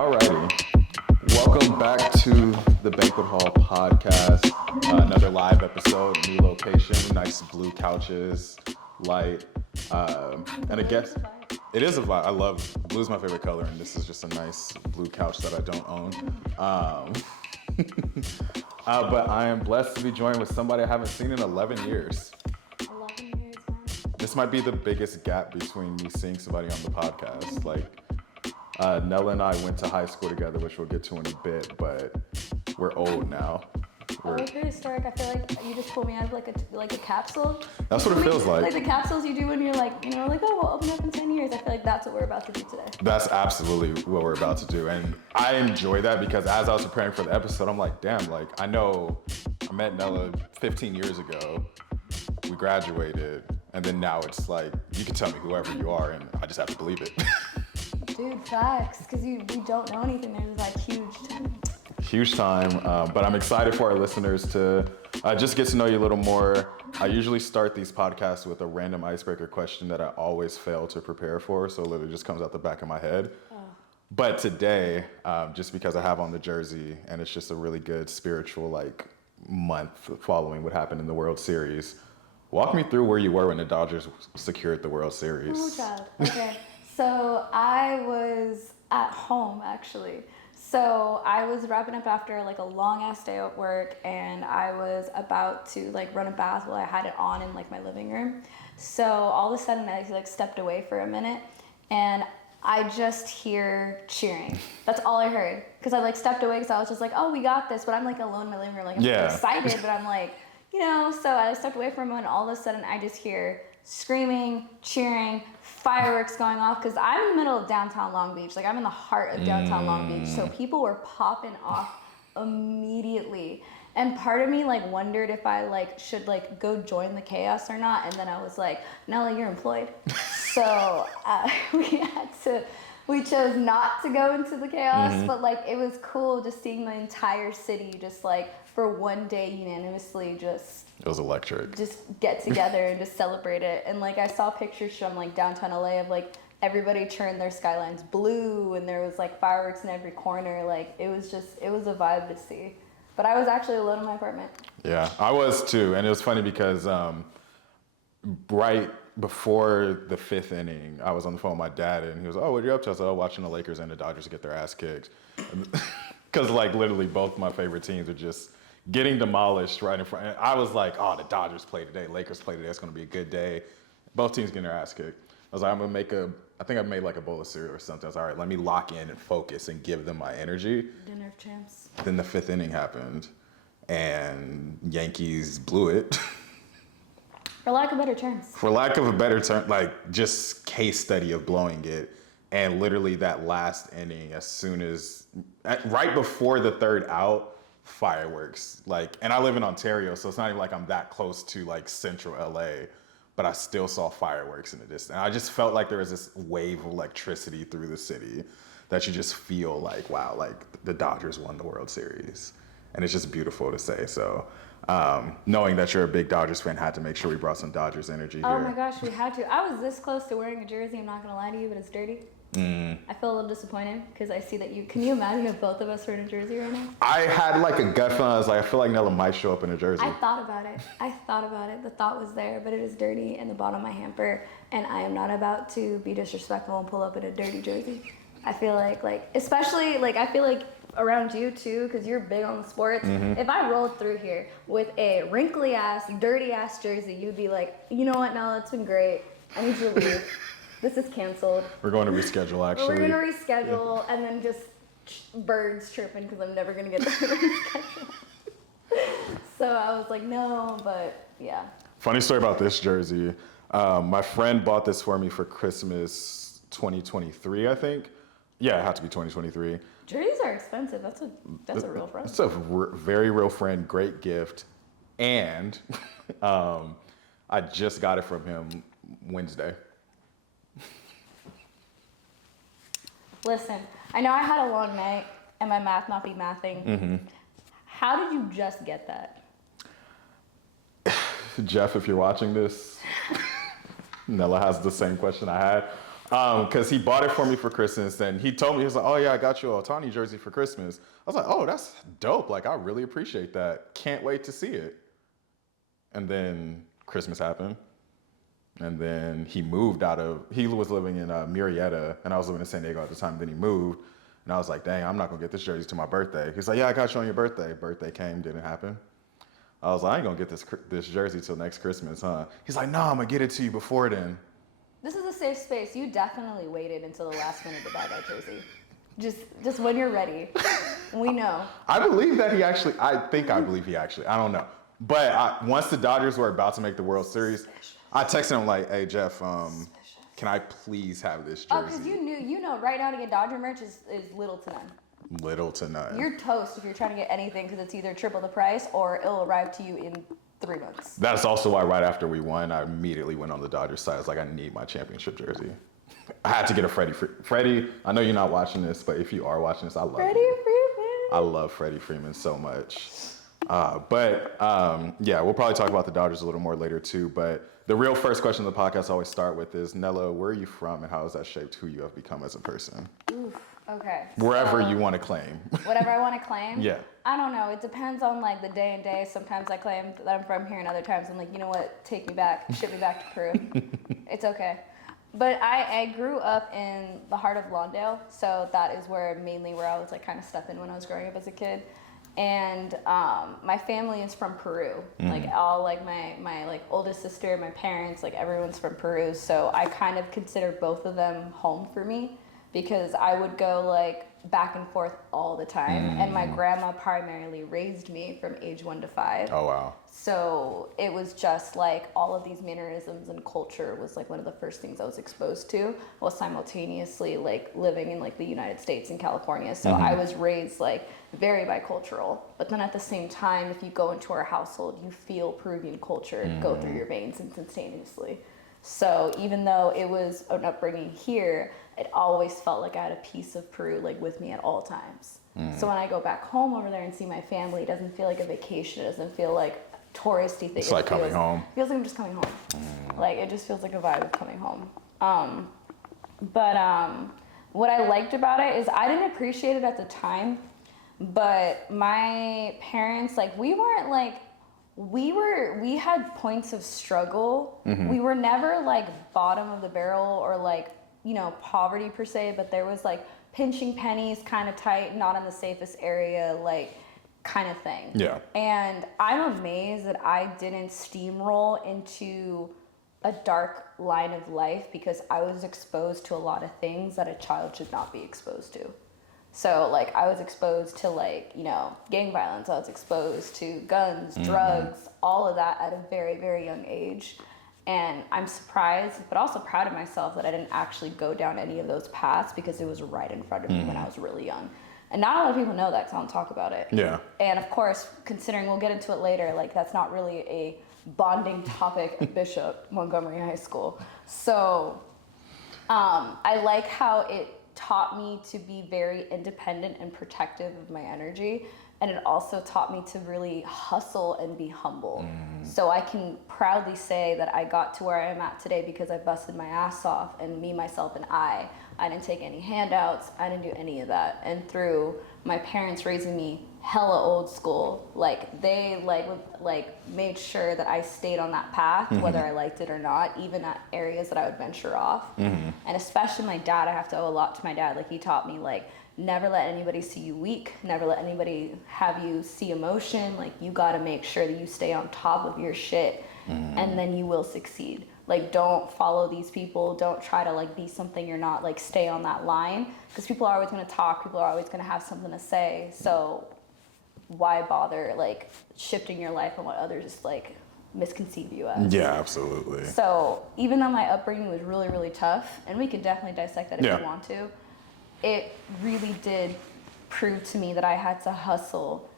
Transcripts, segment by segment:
Alrighty. Welcome back to the Banquet Hall podcast. Another live episode, new location, nice blue couches, light, and a guest. It is a vibe. I love blue is my favorite color, and this is just a nice blue couch that I don't own. But I am blessed to be joined with somebody I haven't seen in 11 years. 11 years, man. This might be the biggest gap between me seeing somebody on the podcast. Nella and I went to high school together, which we'll get to in a bit, but we're old now. We're prehistoric. I feel like you just pulled me out of like a capsule. That's what it feels like. Like the capsules you do when you're like, oh, we'll open up in 10 years. I feel like that's what we're about to do today. That's absolutely what we're about to do. And I enjoy that because as I was preparing for the episode, I'm like, damn, I know I met Nella 15 years ago. We graduated. And then now it's like, you can tell me whoever you are and I just have to believe it. Dude, facts. Because we don't know anything. There's like huge time, but I'm excited for our listeners to just get to know you a little more. I usually start these podcasts with a random icebreaker question that I always fail to prepare for, so it literally just comes out the back of my head. Oh. But today, just because I have on the jersey and it's just a really good spiritual month following what happened in the World Series, walk me through where you were when the Dodgers secured the World Series. Oh, child. Okay. So I was at home, actually. So I was wrapping up after a long ass day at work, and I was about to run a bath while I had it on in my living room. So all of a sudden I stepped away for a minute, and I just hear cheering. That's all I heard, because I stepped away because I was just oh, we got this. But I'm alone in my living room, I'm excited, but I'm so I stepped away for a moment. All of a sudden I just hear screaming, cheering, fireworks going off, because I'm in the middle of downtown Long Beach. I'm in the heart of downtown Long Beach. So people were popping off immediately. And part of me wondered if I should go join the chaos or not. And then I was like, Nella, you're employed. So we chose not to go into the chaos. Mm-hmm. But it was cool just seeing the entire city just for one day unanimously it was electric. Just get together and just celebrate it. And I saw pictures from downtown LA of everybody turned their skylines blue, and there was fireworks in every corner. It was a vibe to see. But I was actually alone in my apartment. Yeah, I was too. And it was funny because right before the fifth inning, I was on the phone with my dad, and he was, oh, what are you up to? I was watching the Lakers and the Dodgers get their ass kicked. Because literally both my favorite teams are just getting demolished right in front. And I was like, oh, the Dodgers play today, Lakers play today, it's gonna be a good day. Both teams getting their ass kicked. I was like, I think I made a bowl of cereal or something. I was all right, let me lock in and focus and give them my energy. Dinner of champs. Then the fifth inning happened and Yankees blew it. For lack of better terms. For lack of a better term, just case study of blowing it. And literally that last inning, right before the third out, fireworks. And I live in Ontario, so it's not even I'm that close to central LA, but I still saw fireworks in the distance. And I just felt there was this wave of electricity through the city that you just feel wow, the Dodgers won the World Series. And it's just beautiful to say. So knowing that you're a big Dodgers fan, had to make sure we brought some Dodgers energy here. Oh my gosh, we had to. I was this close to wearing a jersey, I'm not gonna lie to you, but it's dirty. I feel a little disappointed because I see that can you imagine if both of us were in a jersey right now? I had a gut feeling. I was I feel like Nella might show up in a jersey. I thought about it. The thought was there, but it is dirty in the bottom of my hamper, and I am not about to be disrespectful and pull up in a dirty jersey. I feel especially I feel around you too, because you're big on the sports. Mm-hmm. If I rolled through here with a wrinkly ass, dirty ass jersey, you'd be you know what, Nella, it's been great. I need you to leave. This is canceled. We're going to reschedule, actually. We're going to reschedule, and then just birds chirping because I'm never going to get to reschedule. So I was like, no, but yeah. Funny story about this jersey. My friend bought this for me for Christmas 2023, I think. Yeah, it had to be 2023. Jerseys are expensive. That's a real friend. It's a very real friend, great gift. And I just got it from him Wednesday. Listen, I know I had a long night and my math not be mathing. Mm-hmm. How did you just get that? Jeff, if you're watching this, Nella has the same question I had. Because he bought it for me for Christmas, and he told me, he was like, "Oh yeah, I got you a Otani jersey for Christmas." I was like, "Oh, that's dope! Like, I really appreciate that. Can't wait to see it." And then Christmas happened, and then he moved out of. He was living in Murrieta, and I was living in San Diego at the time. Then he moved, and I was like, "Dang, I'm not gonna get this jersey to my birthday." He's like, "Yeah, I got you on your birthday." Birthday came, didn't happen. I was like, "I ain't gonna get this jersey till next Christmas, huh?" He's like, "No, I'm gonna get it to you before then." This is a safe space. You definitely waited until the last minute to buy that jersey. Just when you're ready. We know. I believe that he actually, I believe he actually, I don't know. But once the Dodgers were about to make the World Series, I texted him like, "Hey, Jeff, can I please have this jersey?" Oh, because you know right now to get Dodger merch is little to none. Little to none. You're toast if you're trying to get anything because it's either triple the price or it'll arrive to you in 3 months. That's also why right after we won, I immediately went on the Dodgers side. I was like, I need my championship jersey. I had to get a Freddie. Freddie, I know you're not watching this, but if you are watching this, I love Freddie you. Freeman. I love Freddie Freeman so much. Yeah, we'll probably talk about the Dodgers a little more later too. But the real first question of the podcast I always start with is, Nella, where are you from and how has that shaped who you have become as a person? Oof, okay. Wherever you want to claim. Whatever I want to claim? Yeah. I don't know. It depends on like the day and day. Sometimes I claim that I'm from here and other times I'm like, you know what? Take me back. Ship me back to Peru. It's okay. But I grew up in the heart of Lawndale. So that is where I was like kind of stepping when I was growing up as a kid. And my family is from Peru. Like all like my like oldest sister, my parents, like everyone's from Peru. So I kind of consider both of them home for me because I would go like back and forth all the time. And my grandma primarily raised me from age 1 to 5. Oh, wow. So it was just like all of these mannerisms and culture was like one of the first things I was exposed to while simultaneously like living in like the United States and California. So I was raised like very bicultural. But then at the same time, if you go into our household, you feel Peruvian culture go through your veins instantaneously. So even though it was an upbringing here, it always felt like I had a piece of Peru like with me at all times. So when I go back home over there and see my family, it doesn't feel like a vacation. It doesn't feel like a touristy thing. It's like coming home. It feels like I'm just coming home. Like it just feels like a vibe of coming home. What I liked about it is I didn't appreciate it at the time, but my parents, like we had points of struggle. We were never like bottom of the barrel or like, you know, poverty per se, but there was like pinching pennies kind of tight, not in the safest area, like kind of thing. Yeah. And I'm amazed that I didn't steamroll into a dark line of life because I was exposed to a lot of things that a child should not be exposed to. So like I was exposed to like, you know, gang violence. I was exposed to guns, drugs, all of that at a very, very young age. And I'm surprised, but also proud of myself that I didn't actually go down any of those paths because it was right in front of me when I was really young. And not a lot of people know that because I don't talk about it. Yeah. And of course, considering we'll get into it later, like that's not really a bonding topic at Bishop Montgomery High School. So I like how it taught me to be very independent and protective of my energy. And it also taught me to really hustle and be humble. So I can proudly say that I got to where I am at today because I busted my ass off and me, myself, and I didn't take any handouts. I didn't do any of that. And through my parents raising me hella old school, like they made sure that I stayed on that path, whether I liked it or not, even at areas that I would venture off. And especially my dad, I have to owe a lot to my dad. Like he taught me like, never let anybody see you weak. Never let anybody have you see emotion. Like you got to make sure that you stay on top of your shit and then you will succeed. Like don't follow these people. Don't try to like be something you're not. Like stay on that line because people are always going to talk. People are always going to have something to say. So why bother like shifting your life on what others like misconceive you as? Yeah, absolutely. So even though my upbringing was really, really tough, and we could definitely dissect that if you want to, it really did prove to me that I had to hustle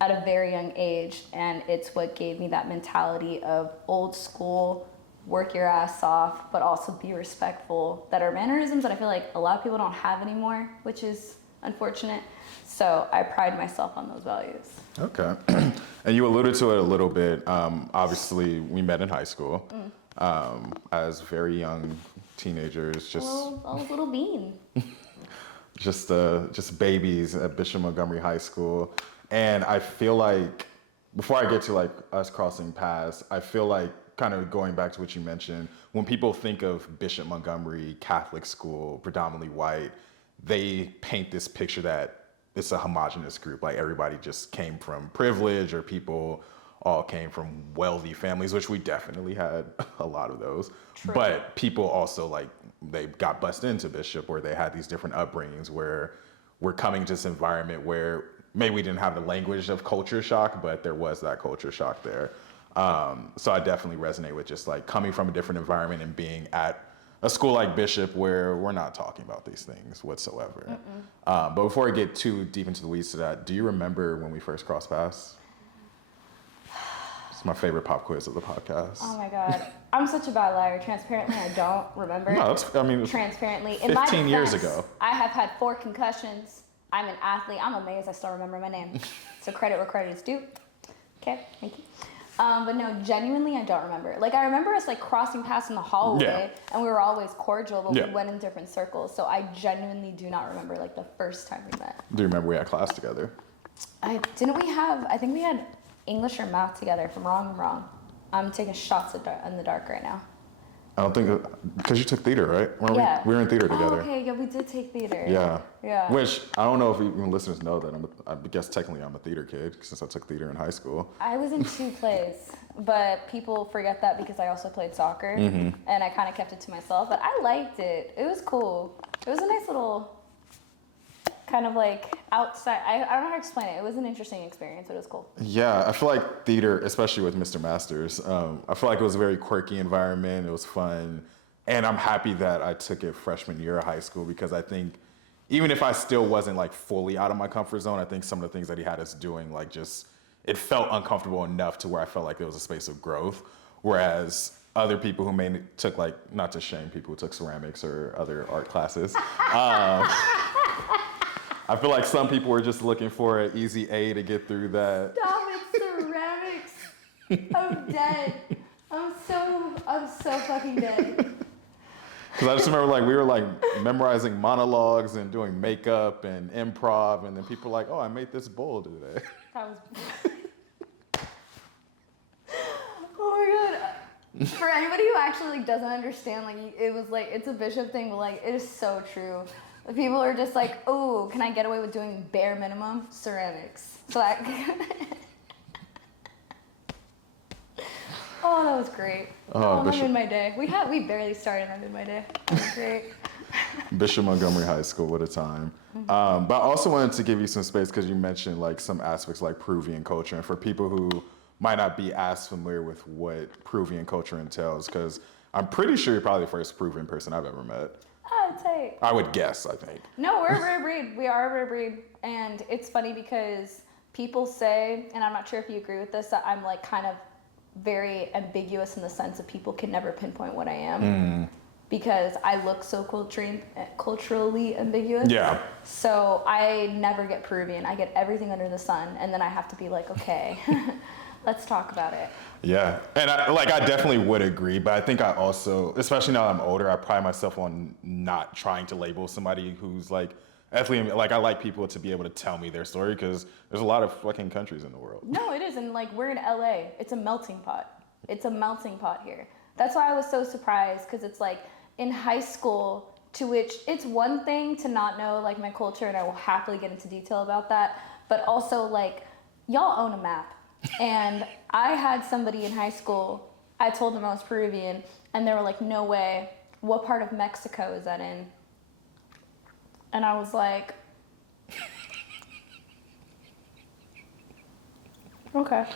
at a very young age, and it's what gave me that mentality of old school, work your ass off, but also be respectful, that are mannerisms that I feel like a lot of people don't have anymore, which is unfortunate. So I pride myself on those values. Okay. And you alluded to it a little bit. Obviously, we met in high school as very young teenagers, just a little bean. just babies at Bishop Montgomery High School. And I feel like, before I get to like us crossing paths, I feel like, kind of going back to what you mentioned, when people think of Bishop Montgomery Catholic school, predominantly white, they paint this picture that it's a homogenous group. Like everybody just came from privilege, or people all came from wealthy families, which we definitely had a lot of those. True. But people also, like, they got bused into Bishop, or they had these different upbringings where we're coming to this environment where maybe we didn't have the language of culture shock, but there was that culture shock there. So I definitely resonate with just like coming from a different environment and being at a school like Bishop where we're not talking about these things whatsoever. But before I get too deep into the weeds to that, do you remember when we first crossed paths? It's my favorite pop quiz of the podcast. Oh my God. I'm such a bad liar. Transparently, I don't remember. No, it's Transparently. 15 years ago. I have had 4 concussions. I'm an athlete. I'm amazed I still remember my name. So credit where credit is due. Okay, thank you. But no, genuinely, I don't remember. Like, I remember us like crossing paths in the hallway, and we were always cordial, but we went in different circles. So I genuinely do not remember like the first time we met. Do you remember we had class together? I think we had English or math together. If I'm wrong. I'm taking shots in the dark right now. I don't think, because you took theater, right? We were in theater together. Oh, okay, yeah, we did take theater. Yeah. Which, I don't know if even listeners know that I guess technically I'm a theater kid since I took theater in high school. I was in 2 plays, but people forget that because I also played soccer, and I kind of kept it to myself, but I liked it. It was cool. It was a nice little kind of like outside, I don't know how to explain it. It was an interesting experience, but it was cool. Yeah, I feel like theater, especially with Mr. Masters, I feel like it was a very quirky environment. It was fun. And I'm happy that I took it freshman year of high school, because I think even if I still wasn't like fully out of my comfort zone, I think some of the things that he had us doing, like just, it felt uncomfortable enough to where I felt like there was a space of growth. Whereas other people who took, like, not to shame people who took ceramics or other art classes, I feel like some people were just looking for an easy A to get through that. Stop it, ceramics. I'm dead. I'm so fucking dead. Because I just remember, like, we were like memorizing monologues and doing makeup and improv, and then people were like, "Oh, I made this bowl today." That was. Oh my God. For anybody who actually like doesn't understand, like it was like it's a Bishop thing, but like it is so true. People are just like, "Oh, can I get away with doing bare minimum ceramics?" So that. Oh, that was great. Oh, that made my day. We barely started, and that made my day. That was great. Bishop Montgomery High School, what a time. But I also wanted to give you some space because you mentioned like some aspects like Peruvian culture, and for people who might not be as familiar with what Peruvian culture entails, because I'm pretty sure you're probably the first Peruvian person I've ever met. Oh, tight. I would guess, I think. No, we're a rare breed. We are a rare breed. And it's funny because people say, and I'm not sure if you agree with this, that I'm like kind of very ambiguous in the sense that people can never pinpoint what I am. Because I look so culturally ambiguous. Yeah. So I never get Peruvian. I get everything under the sun. And then I have to be like, okay, let's talk about it. Yeah, and I definitely would agree, but I think I also, especially now that I'm older, I pride myself on not trying to label somebody who's like ethnically, like I like people to be able to tell me their story, because there's a lot of fucking countries in the world. No, it is, and like we're in LA, it's a melting pot. It's a melting pot here. That's why I was so surprised, because it's like in high school, to which it's one thing to not know like my culture, and I will happily get into detail about that, but also like y'all own a map. And I had somebody in high school, I told them I was Peruvian, and they were like, "No way, what part of Mexico is that in?" And I was like, okay.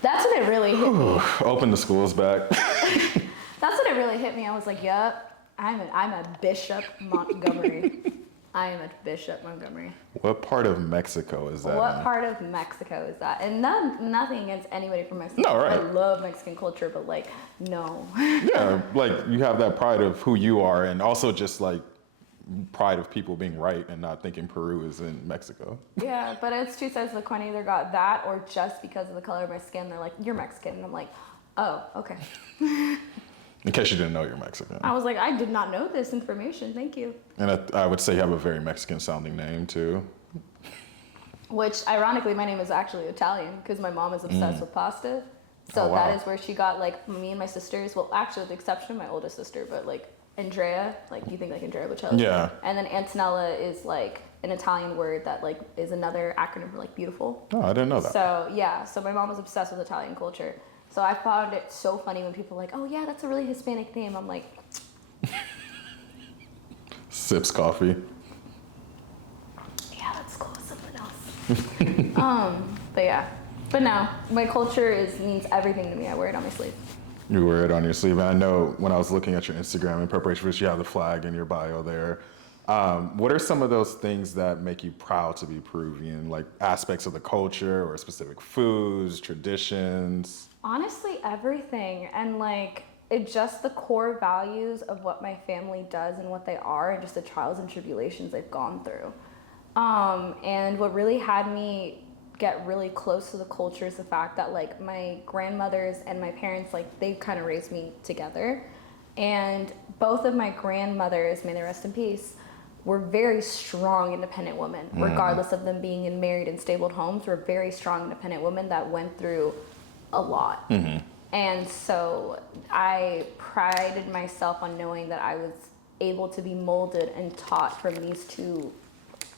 That's when it really hit me. Open the schools back. That's when it really hit me. I was like, yup, I'm a Bishop Montgomery. I am a Bishop Montgomery. What part of Mexico is that? What part of Mexico is that? And nothing against anybody from Mexico. No, right. I love Mexican culture, but like, no. Yeah, like you have that pride of who you are, and also just like pride of people being right and not thinking Peru is in Mexico. Yeah, but it's two sides of the coin. I either got that, or just because of the color of my skin, they're like, "You're Mexican," and I'm like, "Oh, okay." In case you didn't know, you're Mexican. I was like, I did not know this information. Thank you. And I would say you have a very Mexican sounding name too. Which, ironically, my name is actually Italian because my mom is obsessed with pasta. So Oh, wow. that is where she got, like, me and my sisters. Well, actually, with the exception of my oldest sister, but, like, Andrea, like, you think, like, Andrea Bocelli. Yeah. And then Antonella is, like, an Italian word that, like, is another acronym for, like, beautiful. Oh, I didn't know that. So, yeah. So my mom was obsessed with Italian culture. So I found it so funny when people are like, oh, yeah, that's a really Hispanic name. I'm like... Sips coffee. Yeah, that's cool. Something else. But yeah. But no, my culture means everything to me. I wear it on my sleeve. You wear it on your sleeve. And I know when I was looking at your Instagram in preparation for this, you have the flag in your bio there. What are some of those things that make you proud to be Peruvian, like aspects of the culture or specific foods, traditions? Honestly, everything. And like, it just the core values of what my family does and what they are and just the trials and tribulations they've gone through. And what really had me get really close to the culture is the fact that like my grandmothers and my parents, like they kind of raised me together. And both of my grandmothers, may they rest in peace, were very strong, independent women, regardless of them being in married and stable homes, were very strong, independent women that went through a lot. And so I prided myself on knowing that I was able to be molded and taught from these two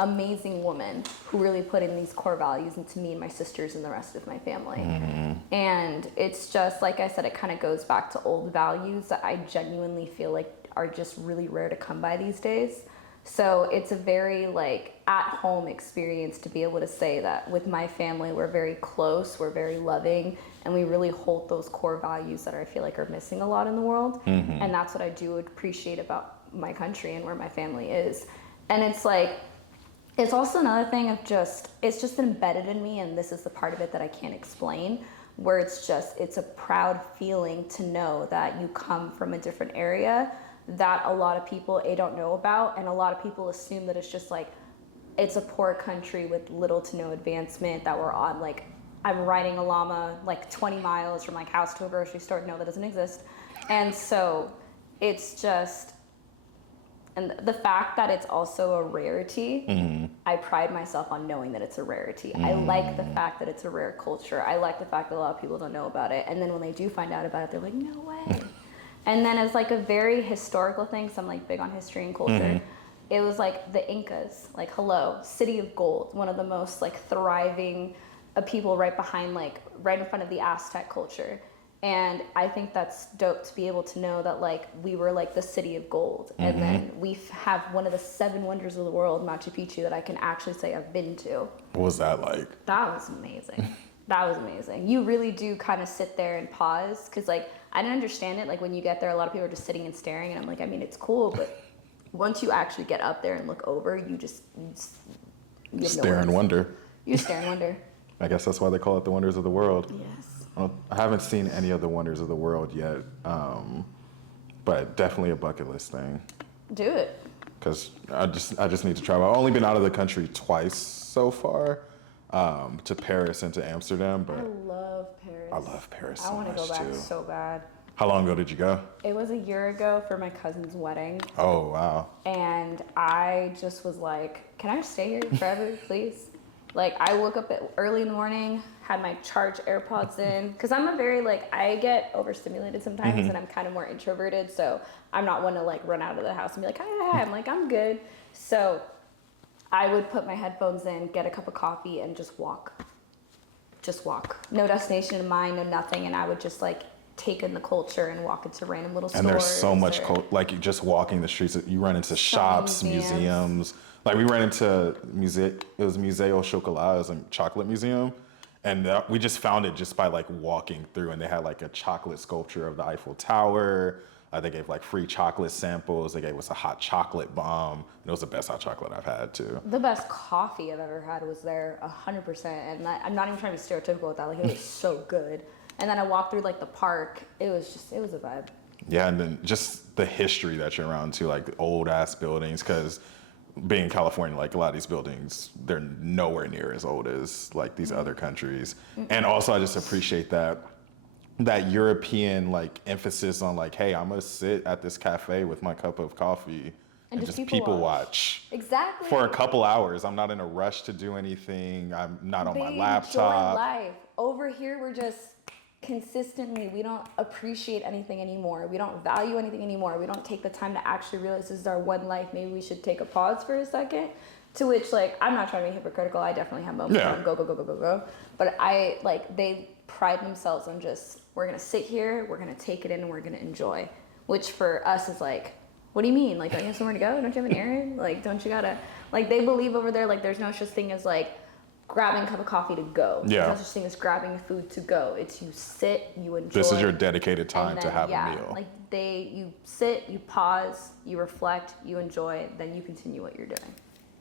amazing women who really put in these core values into me and my sisters and the rest of my family. And it's just, like I said, it kind of goes back to old values that I genuinely feel like are just really rare to come by these days. So it's a very like at-home experience to be able to say that with my family, we're very close, we're very loving, and we really hold those core values that I feel like are missing a lot in the world. And that's what I do appreciate about my country and where my family is. And it's like, it's also another thing of just, it's just embedded in me, and this is the part of it that I can't explain, where it's a proud feeling to know that you come from a different area that a lot of people don't know about, and a lot of people assume that it's just like, it's a poor country with little to no advancement, that we're on like, I'm riding a llama like 20 miles from like house to a grocery store. No, that doesn't exist. And so it's just, and the fact that it's also a rarity, I pride myself on knowing that it's a rarity. I like the fact that it's a rare culture. I like the fact that a lot of people don't know about it. And then when they do find out about it, they're like, no way. And then it's like a very historical thing, so I'm like big on history and culture. It was like the Incas, like hello, city of gold, one of the most like thriving people right behind, like right in front of the Aztec culture. And I think that's dope to be able to know that like we were like the city of gold. And then we have one of the 7 wonders of the world, Machu Picchu, that I can actually say I've been to. What was that like? That was amazing. That was amazing. You really do kind of sit there and pause, because like I didn't understand it. Like when you get there, a lot of people are just sitting and staring, and I'm like, I mean, it's cool, but once you actually get up there and look over, you have Stare and wonder. You stare and wonder. I guess that's why they call it the wonders of the world. Yes. Well, I haven't seen any of the wonders of the world yet, but definitely a bucket list thing. Do it. Because I just need to travel. I've only been out of the country twice so far, to Paris and to Amsterdam. But I love Paris. I love Paris I so want to much go back too. so bad. How long ago did you go? It was a year ago for my cousin's wedding. Oh, wow. And I just was like, can I stay here forever, please? Like, I woke up early in the morning, had my charged AirPods in, because I'm a very, like, I get overstimulated sometimes, and I'm kind of more introverted, so I'm not one to, like, run out of the house and be like, hi. I'm like, I'm good. So I would put my headphones in, get a cup of coffee, and just walk. Just walk. No destination in mind, no nothing, and I would just, like, take in the culture and walk into random little stores. And there's so much, like, just walking the streets, you run into shops, museums. Like, we ran into it was Museo Chocolat, it was a chocolate museum. And we just found it just by, like, walking through. And they had, like, a chocolate sculpture of the Eiffel Tower. They gave, like, free chocolate samples. They gave us a hot chocolate bomb. It was the best hot chocolate I've had, too. The best coffee I've ever had was there, 100%. And I'm not even trying to be stereotypical with that. Like, it was so good. And then I walked through, like, the park. It was a vibe. Yeah, and then just the history that you're around, too, like, the old-ass buildings, because being in California, like, a lot of these buildings, they're nowhere near as old as, like, these other countries. And also, I just appreciate that that European like emphasis on like, hey, I'm gonna sit at this cafe with my cup of coffee and just people watch. Exactly. For a couple hours. I'm not in a rush to do anything. I'm not on my They laptop. enjoy life. Over here, we're just consistently, we don't appreciate anything anymore. We don't value anything anymore. We don't take the time to actually realize this is our one life. Maybe we should take a pause for a second. To which, like, I'm not trying to be hypocritical. I definitely have moments where I'm go, go, go, go, go, go. But they pride themselves on just, we're going to sit here, we're going to take it in, and we're going to enjoy. Which for us is like, what do you mean? Like, don't you have somewhere to go? Don't you have an errand? Like, don't you gotta, like, they believe over there, like, there's no such thing as, like, grabbing a cup of coffee to go. Yeah. There's no such thing as grabbing food to go. It's you sit, you enjoy. This is your dedicated time then, to have a meal. Like, you sit, you pause, you reflect, you enjoy, then you continue what you're doing.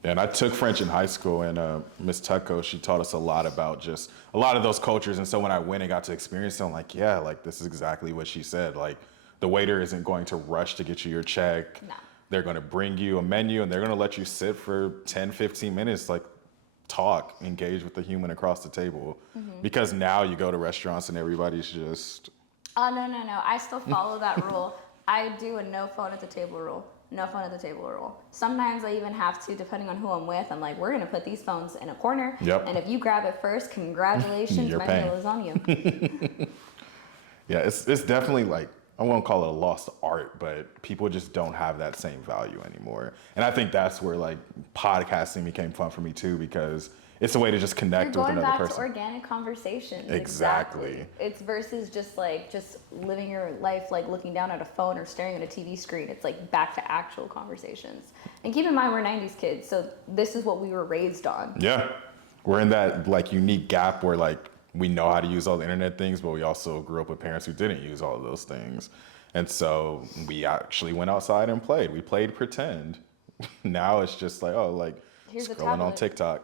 Yeah, and I took French in high school, and Miss Tutko, she taught us a lot about just a lot of those cultures. And so when I went and got to experience it, I'm like, yeah, like, this is exactly what she said. Like, the waiter isn't going to rush to get you your check. No. They're going to bring you a menu, and they're going to let you sit for 10, 15 minutes, like, talk, engage with the human across the table. Because now you go to restaurants and everybody's just... Oh, no. I still follow that rule. I do a no phone at the table rule. No phone at the table rule. Sometimes I even have to, depending on who I'm with, I'm like, we're going to put these phones in a corner. Yep. And if you grab it first, congratulations, You're my paying. meal is on you. Yeah, it's definitely like, I won't call it a lost art, but people just don't have that same value anymore. And I think that's where like podcasting became fun for me too, because it's a way to just connect with another person. You're going back to organic conversations. Exactly. It's versus just living your life like looking down at a phone or staring at a TV screen. It's like back to actual conversations. And keep in mind, we're 90s kids, so this is what we were raised on. Yeah. We're in that like unique gap where like we know how to use all the internet things, but we also grew up with parents who didn't use all of those things. And so we actually went outside and played. We played pretend. Now it's just like, oh, like Here's scrolling on TikTok.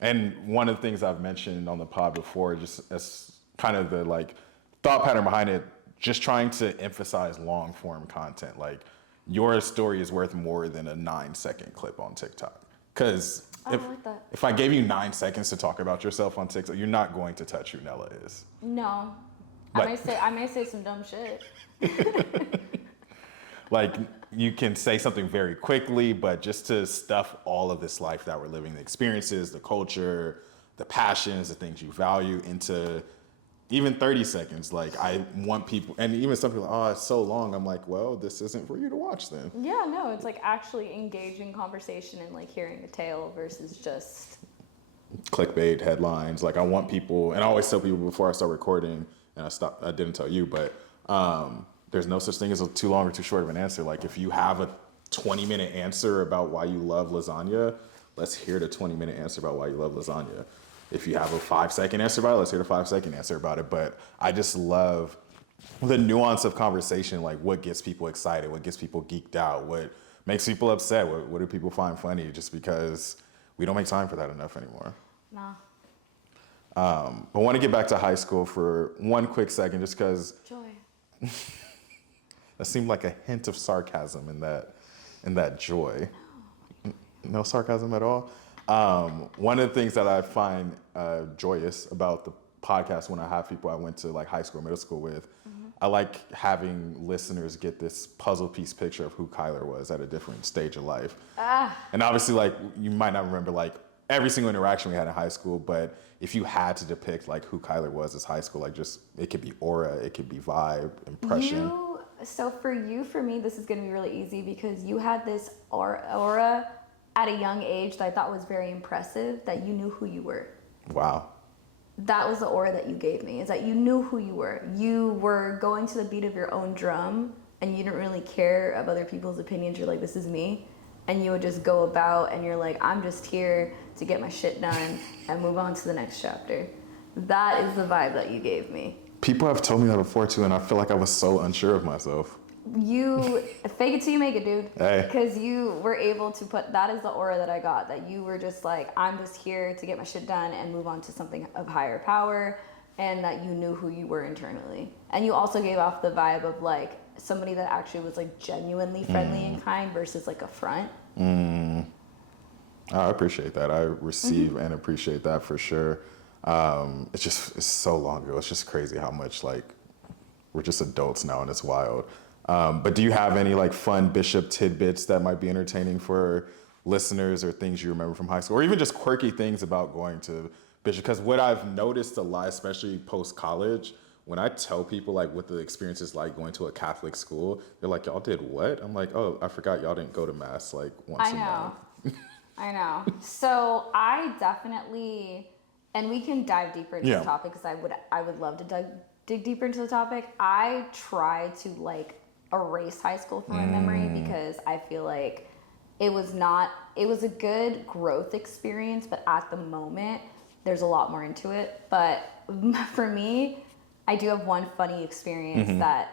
And one of the things I've mentioned on the pod before, just as kind of the like thought pattern behind it, just trying to emphasize long form content. Like your story is worth more than a 9-second clip on TikTok. Because if I gave you 9 seconds to talk about yourself on TikTok, you're not going to touch who Nella is. No. Like, I may say some dumb shit. Like you can say something very quickly, but just to stuff all of this life that we're living, the experiences, the culture, the passions, the things you value into even 30 seconds. Like I want people, and even some people, oh, it's so long. I'm like, well, this isn't for you to watch then. Yeah, no, it's like actually engaging conversation and like hearing a tale versus just clickbait headlines. Like I want people, and I always tell people before I start recording, and I didn't tell you, but there's no such thing as a too long or too short of an answer. Like if you have a 20-minute answer about why you love lasagna, let's hear the 20-minute answer about why you love lasagna. If you have a 5-second answer about it, let's hear the 5-second answer about it. But I just love the nuance of conversation, like what gets people excited, what gets people geeked out, what makes people upset, what do people find funny, just because we don't make time for that enough anymore. nah. I want to get back to high school for one quick second, just because Joy. that seemed like a hint of sarcasm in that joy. No sarcasm at all. One of the things that I find joyous about the podcast when I have people I went to like high school, middle school with, I like having listeners get this puzzle piece picture of who Kyler was at a different stage of life. And obviously, like you might not remember like every single interaction we had in high school, but if you had to depict like who Kyler was as high school, like just it could be aura, it could be vibe, impression. So for me, this is going to be really easy because you had this aura at a young age that I thought was very impressive, that you knew who you were. Wow. That was the aura that you gave me, is that you knew who you were. You were going to the beat of your own drum and you didn't really care of other people's opinions. You're like, this is me. And you would just go about and you're like, I'm just here to get my shit done and move on to the next chapter. That is the vibe that you gave me. People have told me that before too, and I feel like I was so unsure of myself. You fake it till you make it, dude. Hey. Because you were able to put, that is the aura that I got, that you were just like, I'm just here to get my shit done and move on to something of higher power, and that you knew who you were internally. And you also gave off the vibe of like somebody that actually was like genuinely friendly and kind versus like a front. I appreciate that. I receive and appreciate that for sure. It's so long ago. It's just crazy how much like we're just adults now, and it's wild. But do you have any like fun Bishop tidbits that might be entertaining for listeners, or things you remember from high school, or even just quirky things about going to Bishop? Because what I've noticed a lot, especially post college, when I tell people like what the experience is like going to a Catholic school, they're like, "Y'all did what?" I'm like, "Oh, I forgot y'all didn't go to mass like once a month." I know. So I definitely, and we can dive deeper into the topic, because I would love to dig deeper into the topic. I try to like erase high school from my memory, because I feel like it was a good growth experience, but at the moment there's a lot more into it. But for me, I do have one funny experience that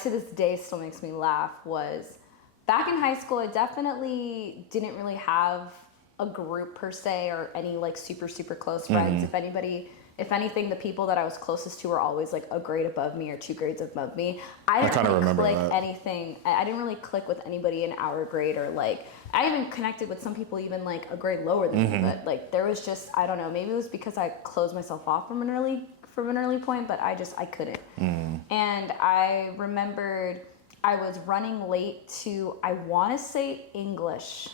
to this day still makes me laugh. Was back in high school, I definitely didn't really have a group per se, or any like super, super close friends. If anything, the people that I was closest to were always like a grade above me or 2 grades above me. I didn't really click anything. I didn't really click with anybody in our grade, or like, I even connected with some people even like a grade lower than me, but like there was just, I don't know, maybe it was because I closed myself off from an early point, but I couldn't. And I remembered I was running late to, I want to say English,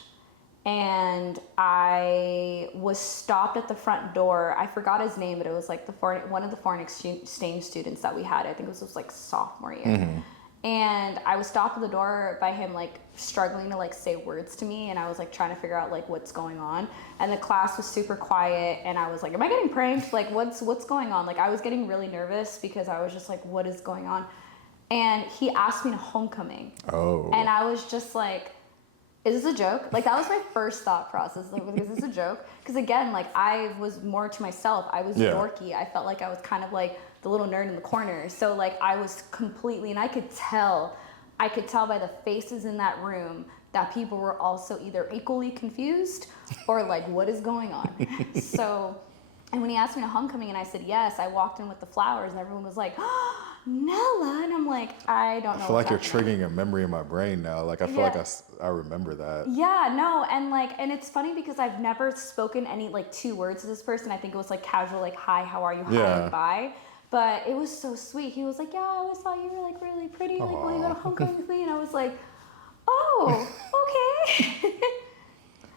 and I was stopped at the front door. I forgot his name, but it was like one of the foreign exchange students that we had. I think it was like sophomore year. And I was stopped at the door by him, like struggling to like say words to me, and I was like trying to figure out like what's going on. And the class was super quiet, and I was like, am I getting pranked? Like what's going on? Like I was getting really nervous, because I was just like, what is going on? And he asked me to homecoming. Oh. And I was just like, is this a joke? Like that was my first thought process. Like, is this a joke? Because again, like I was more to myself. I was dorky. I felt like I was kind of like the little nerd in the corner. So like I was completely, and I could tell by the faces in that room that people were also either equally confused or like, what is going on? So, and when he asked me to homecoming and I said yes, I walked in with the flowers and everyone was like, oh, Nella. And I'm like, I don't know. I feel like you're triggering a memory in my brain now. Like I feel like I remember that. Yeah, no, and it's funny because I've never spoken any like 2 words to this person. I think it was like casual, like hi, how are you, hi, and bye. But it was so sweet. He was like, yeah, I always thought you were like really pretty. Like, will you go to homecoming with me? And I was like, oh, okay.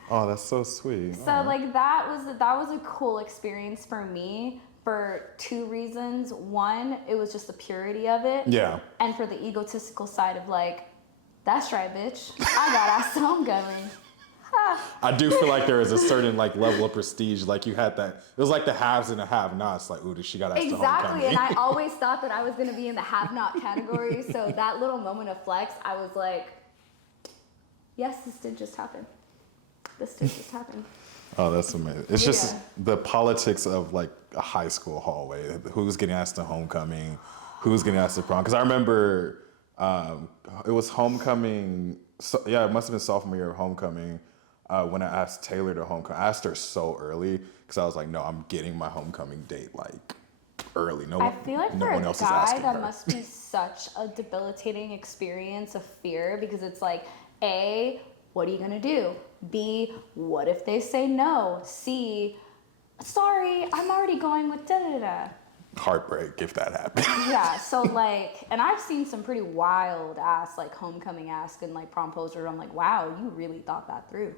Oh, that's so sweet. So like that was a cool experience for me for 2 reasons. One, it was just the purity of it. Yeah. And for the egotistical side of like, that's right, bitch. I got asked to homecoming. I do feel like there is a certain like level of prestige. Like you had that. It was like the haves and the have-nots. Like, ooh, she got asked to homecoming. Exactly, and I always thought that I was going to be in the have-not category. So that little moment of flex, I was like, yes, this did just happen. Oh, that's amazing. It's just the politics of like a high school hallway. Who's getting asked to homecoming? Who's getting asked to prom? Because I remember it was homecoming. So, yeah, it must have been sophomore year of homecoming when I asked Taylor to homecoming. I asked her so early because I was like, no, I'm getting my homecoming date like early. I feel like for a guy that must be such a debilitating experience of fear, because it's like, A, what are you gonna do? B, what if they say no? C, sorry, I'm already going with da-da-da. Heartbreak if that happens. Yeah, so like, and I've seen some pretty wild ass like homecoming ask and like promposers. I'm like, wow, you really thought that through.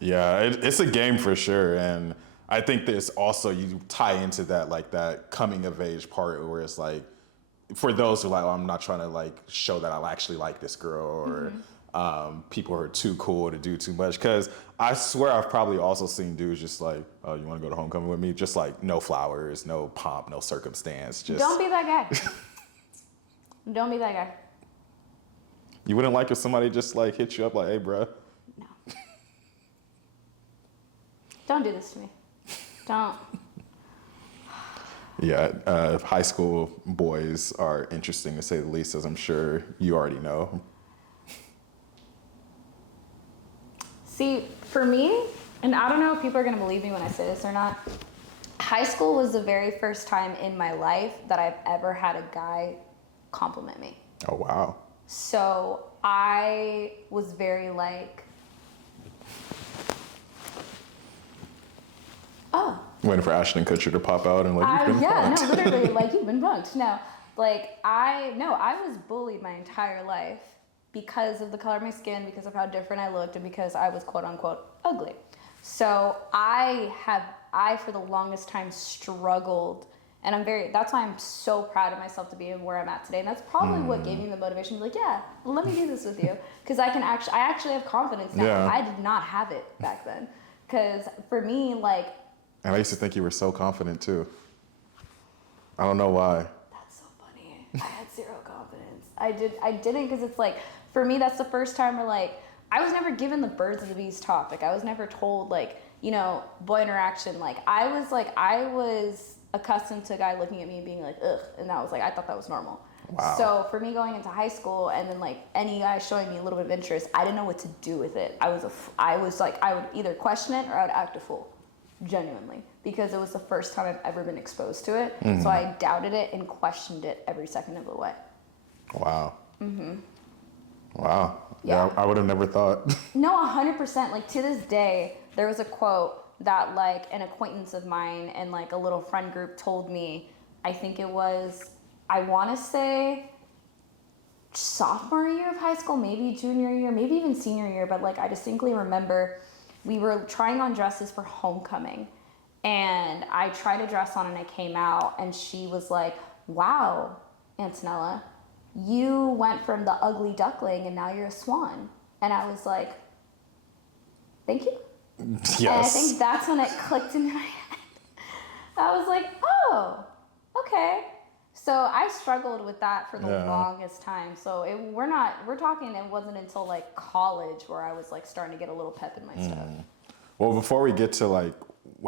Yeah, it's a game for sure, and I think there's also, you tie into that like that coming of age part where it's like, for those who are like, oh, I'm not trying to like show that I actually like this girl, or people are too cool to do too much. Because I swear I've probably also seen dudes just like, oh, you want to go to homecoming with me? Just like no flowers, no pomp, no circumstance. Just don't be that guy. Don't be that guy. You wouldn't like if somebody just like hit you up like, hey, bro. No. Don't do this to me. Don't. Yeah, high school boys are interesting to say the least, as I'm sure you already know. See, for me, and I don't know if people are going to believe me when I say this or not, high school was the very first time in my life that I've ever had a guy compliment me. Oh, wow. So I was very like, oh. Waiting for Ashton Kutcher to pop out and like, you've been punked. No, literally, like, you've been punked. No. Like, I was bullied my entire life because of the color of my skin, because of how different I looked, and because I was quote unquote ugly. So I for the longest time struggled, and that's why I'm so proud of myself to be where I'm at today. And that's probably what gave me the motivation to be like, yeah, let me do this with you. Because I actually have confidence now. Yeah. I did not have it back then. Because for me, like, And I used to think you were so confident too. I don't know why. that's so funny. I had zero confidence. I didn't, because it's like, for me, that's the first time where, like, I was never given the birds of the bees topic. I was never told, like, you know, boy interaction. Like, I was accustomed to a guy looking at me and being like, ugh, and that was like, I thought that was normal. Wow. So for me going into high school, and then like any guy showing me a little bit of interest, I didn't know what to do with it. I was like, I would either question it or I would act a fool, genuinely, because it was the first time I've ever been exposed to it. So I doubted it and questioned it every second of the way. Wow. Wow. Yeah, I would have never thought. No, 100%. Like, to this day, there was a quote that, like, an acquaintance of mine and, like, a little friend group told me. I think it was, I want to say, sophomore year of high school, maybe junior year, maybe even senior year. But, like, I distinctly remember we were trying on dresses for homecoming. And I tried a dress on and I came out. And she was like, wow, Antonella, you went from the ugly duckling and now you're a swan. And I was like, thank you. Yes. And I think that's when it clicked in my head. I was like, oh, okay. So I struggled with that for the longest time. So we're talking, it wasn't until like college where I was like starting to get a little pep in my step. Well, before we get to like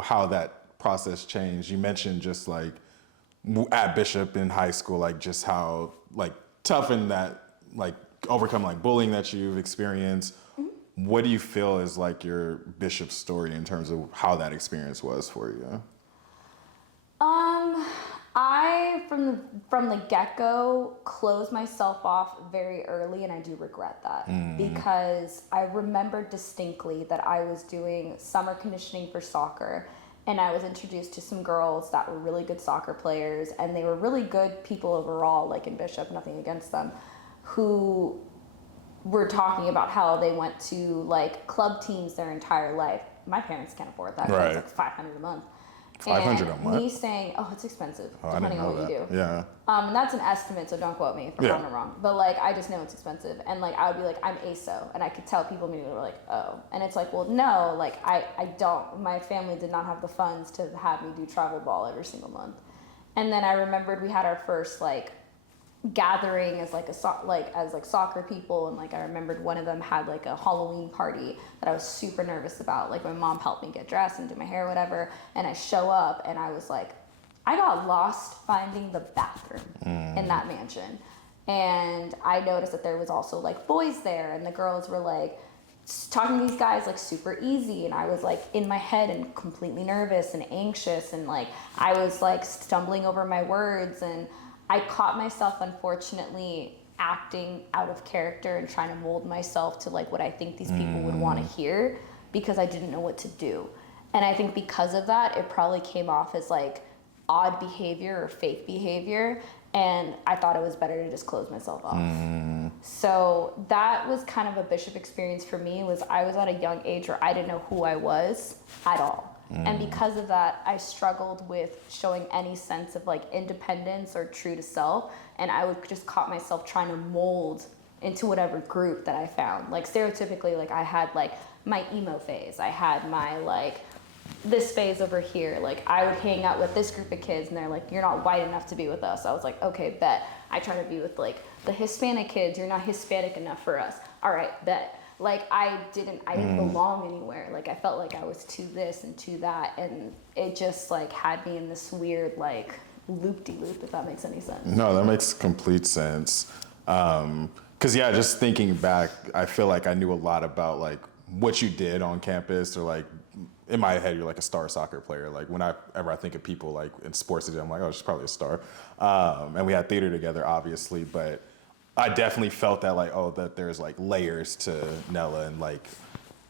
how that process changed, you mentioned just like at Bishop in high school, like just how like tough in that, like overcome like bullying that you've experienced. What do you feel is like your Bishop story in terms of how that experience was for you? I from the get-go closed myself off very early, and I do regret that because I remember distinctly that I was doing summer conditioning for soccer, and I was introduced to some girls that were really good soccer players, and they were really good people overall, like in Bishop, nothing against them, who were talking about how they went to like club teams their entire life. My parents can't afford that. Right. It's like 500 a month. 500 a month? Me saying, oh, it's expensive, Oh, I didn't depending on know what you that. do. Yeah. And that's an estimate, so don't quote me if I'm wrong. But like, I just know it's expensive. And like, I would be like, I'm ASO. And I could tell people immediately were like, oh. And it's like, well, no, like I don't. My family did not have the funds to have me do travel ball every single month. And then I remembered we had our first like gathering as like soccer people, and like I remembered one of them had like a Halloween party that I was super nervous about. Like my mom helped me get dressed and do my hair, whatever, and I show up and I was like, I got lost finding the bathroom in that mansion, and I noticed that there was also like boys there, and the girls were like talking to these guys like super easy, and I was like in my head and completely nervous and anxious, and like I was like stumbling over my words, and I caught myself, unfortunately, acting out of character and trying to mold myself to like what I think these people would want to hear, because I didn't know what to do. And I think because of that, it probably came off as like odd behavior or fake behavior. And I thought it was better to just close myself off. So that was kind of a Bishop experience for me. I was at a young age where I didn't know who I was at all. And because of that, I struggled with showing any sense of like independence or true to self. And I would just caught myself trying to mold into whatever group that I found. Like stereotypically, like I had like my emo phase. I had my like this phase over here. Like I would hang out with this group of kids and they're like, you're not white enough to be with us. I was like, okay, bet. I try to be with like the Hispanic kids. You're not Hispanic enough for us. All right, bet. Like I didn't belong anywhere. Like I felt like I was to this and to that, and it just like had me in this weird like loop-de-loop, if that makes any sense. No, that makes complete sense. 'Cause yeah, just thinking back, I feel like I knew a lot about like what you did on campus, or like in my head, you're like a star soccer player. Like whenever I think of people like in sports, I'm like, oh, she's probably a star. And we had theater together, obviously, but I definitely felt that like, oh, that there's like layers to Nella, and like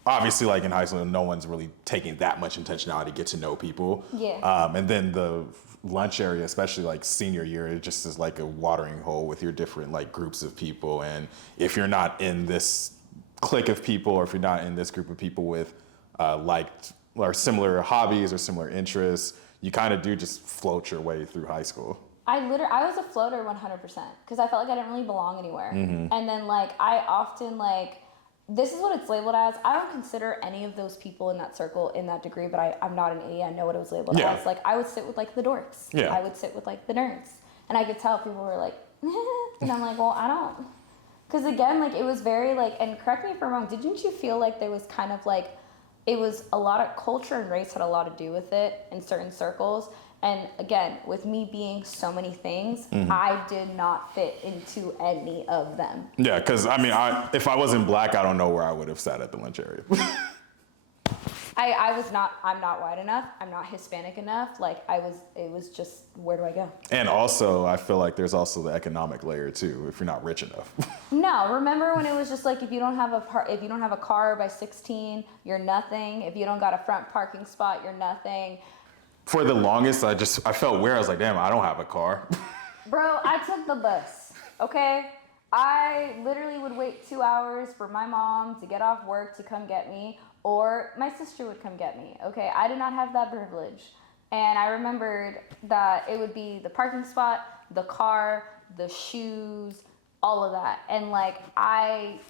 obviously, like in high school, no one's really taking that much intentionality to get to know people. Yeah. And then the lunch area, especially like senior year, it just is like a watering hole with your different like groups of people. And if you're not in this clique of people, or if you're not in this group of people with liked or similar hobbies or similar interests, you kind of do just float your way through high school. I was a floater 100% because I felt like I didn't really belong anywhere. And then like I often like, this is what it's labeled as. I don't consider any of those people in that circle in that degree, but I'm not an A. I know what it was labeled as. Like I would sit with like the dorks. Yeah. I would sit with like the nerds. And I could tell people were like, and I'm like, well, I don't. Because again, like it was very like, and correct me if I'm wrong, didn't you feel like there was kind of like, it was a lot of culture and race had a lot to do with it in certain circles. And again, with me being so many things, I did not fit into any of them. Yeah, because I mean, if I wasn't black, I don't know where I would have sat at the lunch area. I'm not white enough. I'm not Hispanic enough. Like it was just, where do I go? And also, I feel like there's also the economic layer too, if you're not rich enough. No, remember when it was just like, if you don't have a car by 16, you're nothing. If you don't got a front parking spot, you're nothing. For the longest, I felt weird. I was like, damn, I don't have a car. Bro, I took the bus, okay? I literally would wait 2 hours for my mom to get off work to come get me, or my sister would come get me, okay? I did not have that privilege. And I remembered that it would be the parking spot, the car, the shoes, all of that. And like,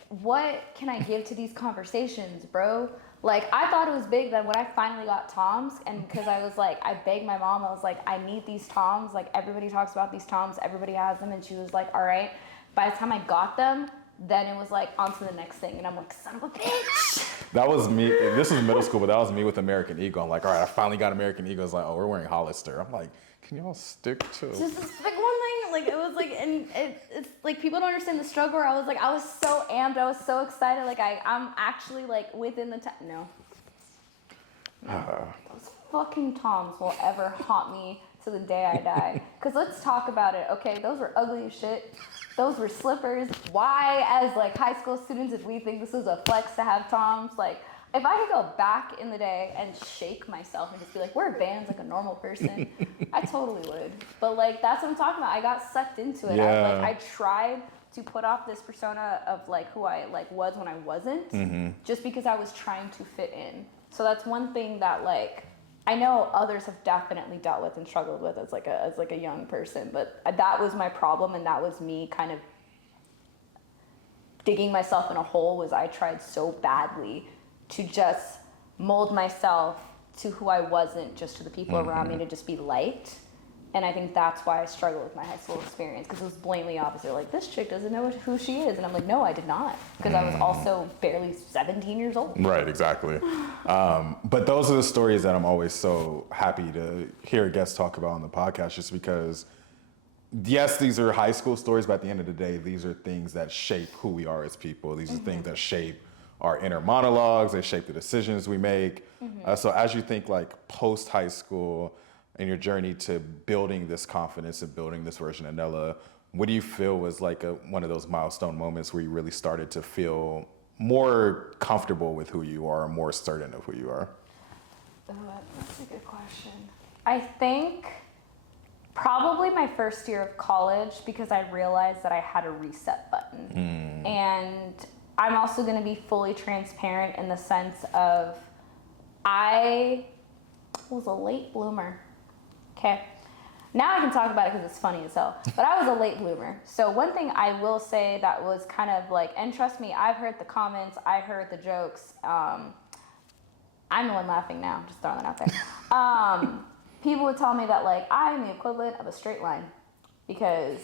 what can I give to these conversations, bro? Like, I thought it was big that when I finally got Toms, and because I was like, I begged my mom, I was like, I need these Toms. Like, everybody talks about these Toms, everybody has them. And she was like, all right. By the time I got them, then it was like, on to the next thing. And I'm like, son of a bitch. That was me. This was middle school, but that was me with American Eagle. I'm like, all right, I finally got American Eagle. It's like, oh, we're wearing Hollister. I'm like, can y'all stick to? Just this big one thing, like it was like, and it's like people don't understand the struggle. I was so amped, I was so excited. Like I'm actually like within the no. Those fucking Toms will ever haunt me to the day I die. Cause let's talk about it. Okay, those were ugly as shit. Those were slippers. Why, as like high school students, did we think this was a flex to have Toms? Like, if I could go back in the day and shake myself and just be like, wear Vans like a normal person, I totally would. But like, that's what I'm talking about. I got sucked into it. Yeah. I tried to put off this persona of like who I like was when I wasn't, just because I was trying to fit in. So that's one thing that like, I know others have definitely dealt with and struggled with as like a young person, but that was my problem, and that was me kind of digging myself in a hole. Was I tried so badly to just mold myself to who I wasn't, just to the people around me, to just be liked. And I think that's why I struggled with my high school experience, because it was blatantly opposite. Like, this chick doesn't know who she is. And I'm like, no, I did not. Because I was also barely 17 years old. Right, exactly. But those are the stories that I'm always so happy to hear guests talk about on the podcast, just because, yes, these are high school stories, but at the end of the day, these are things that shape who we are as people. These are things that shape our inner monologues, they shape the decisions we make. So as you think like post-high school and your journey to building this confidence and building this version of Nella, what do you feel was like one of those milestone moments where you really started to feel more comfortable with who you are, more certain of who you are? Oh, that's a good question. I think probably my first year of college, because I realized that I had a reset button. And I'm also going to be fully transparent in the sense of I was a late bloomer. Okay. Now I can talk about it because it's funny as hell. But I was a late bloomer. So one thing I will say that was kind of like, and trust me, I've heard the comments, I heard the jokes. I'm the one laughing now, just throwing that out there. People would tell me that like I'm the equivalent of a straight line, because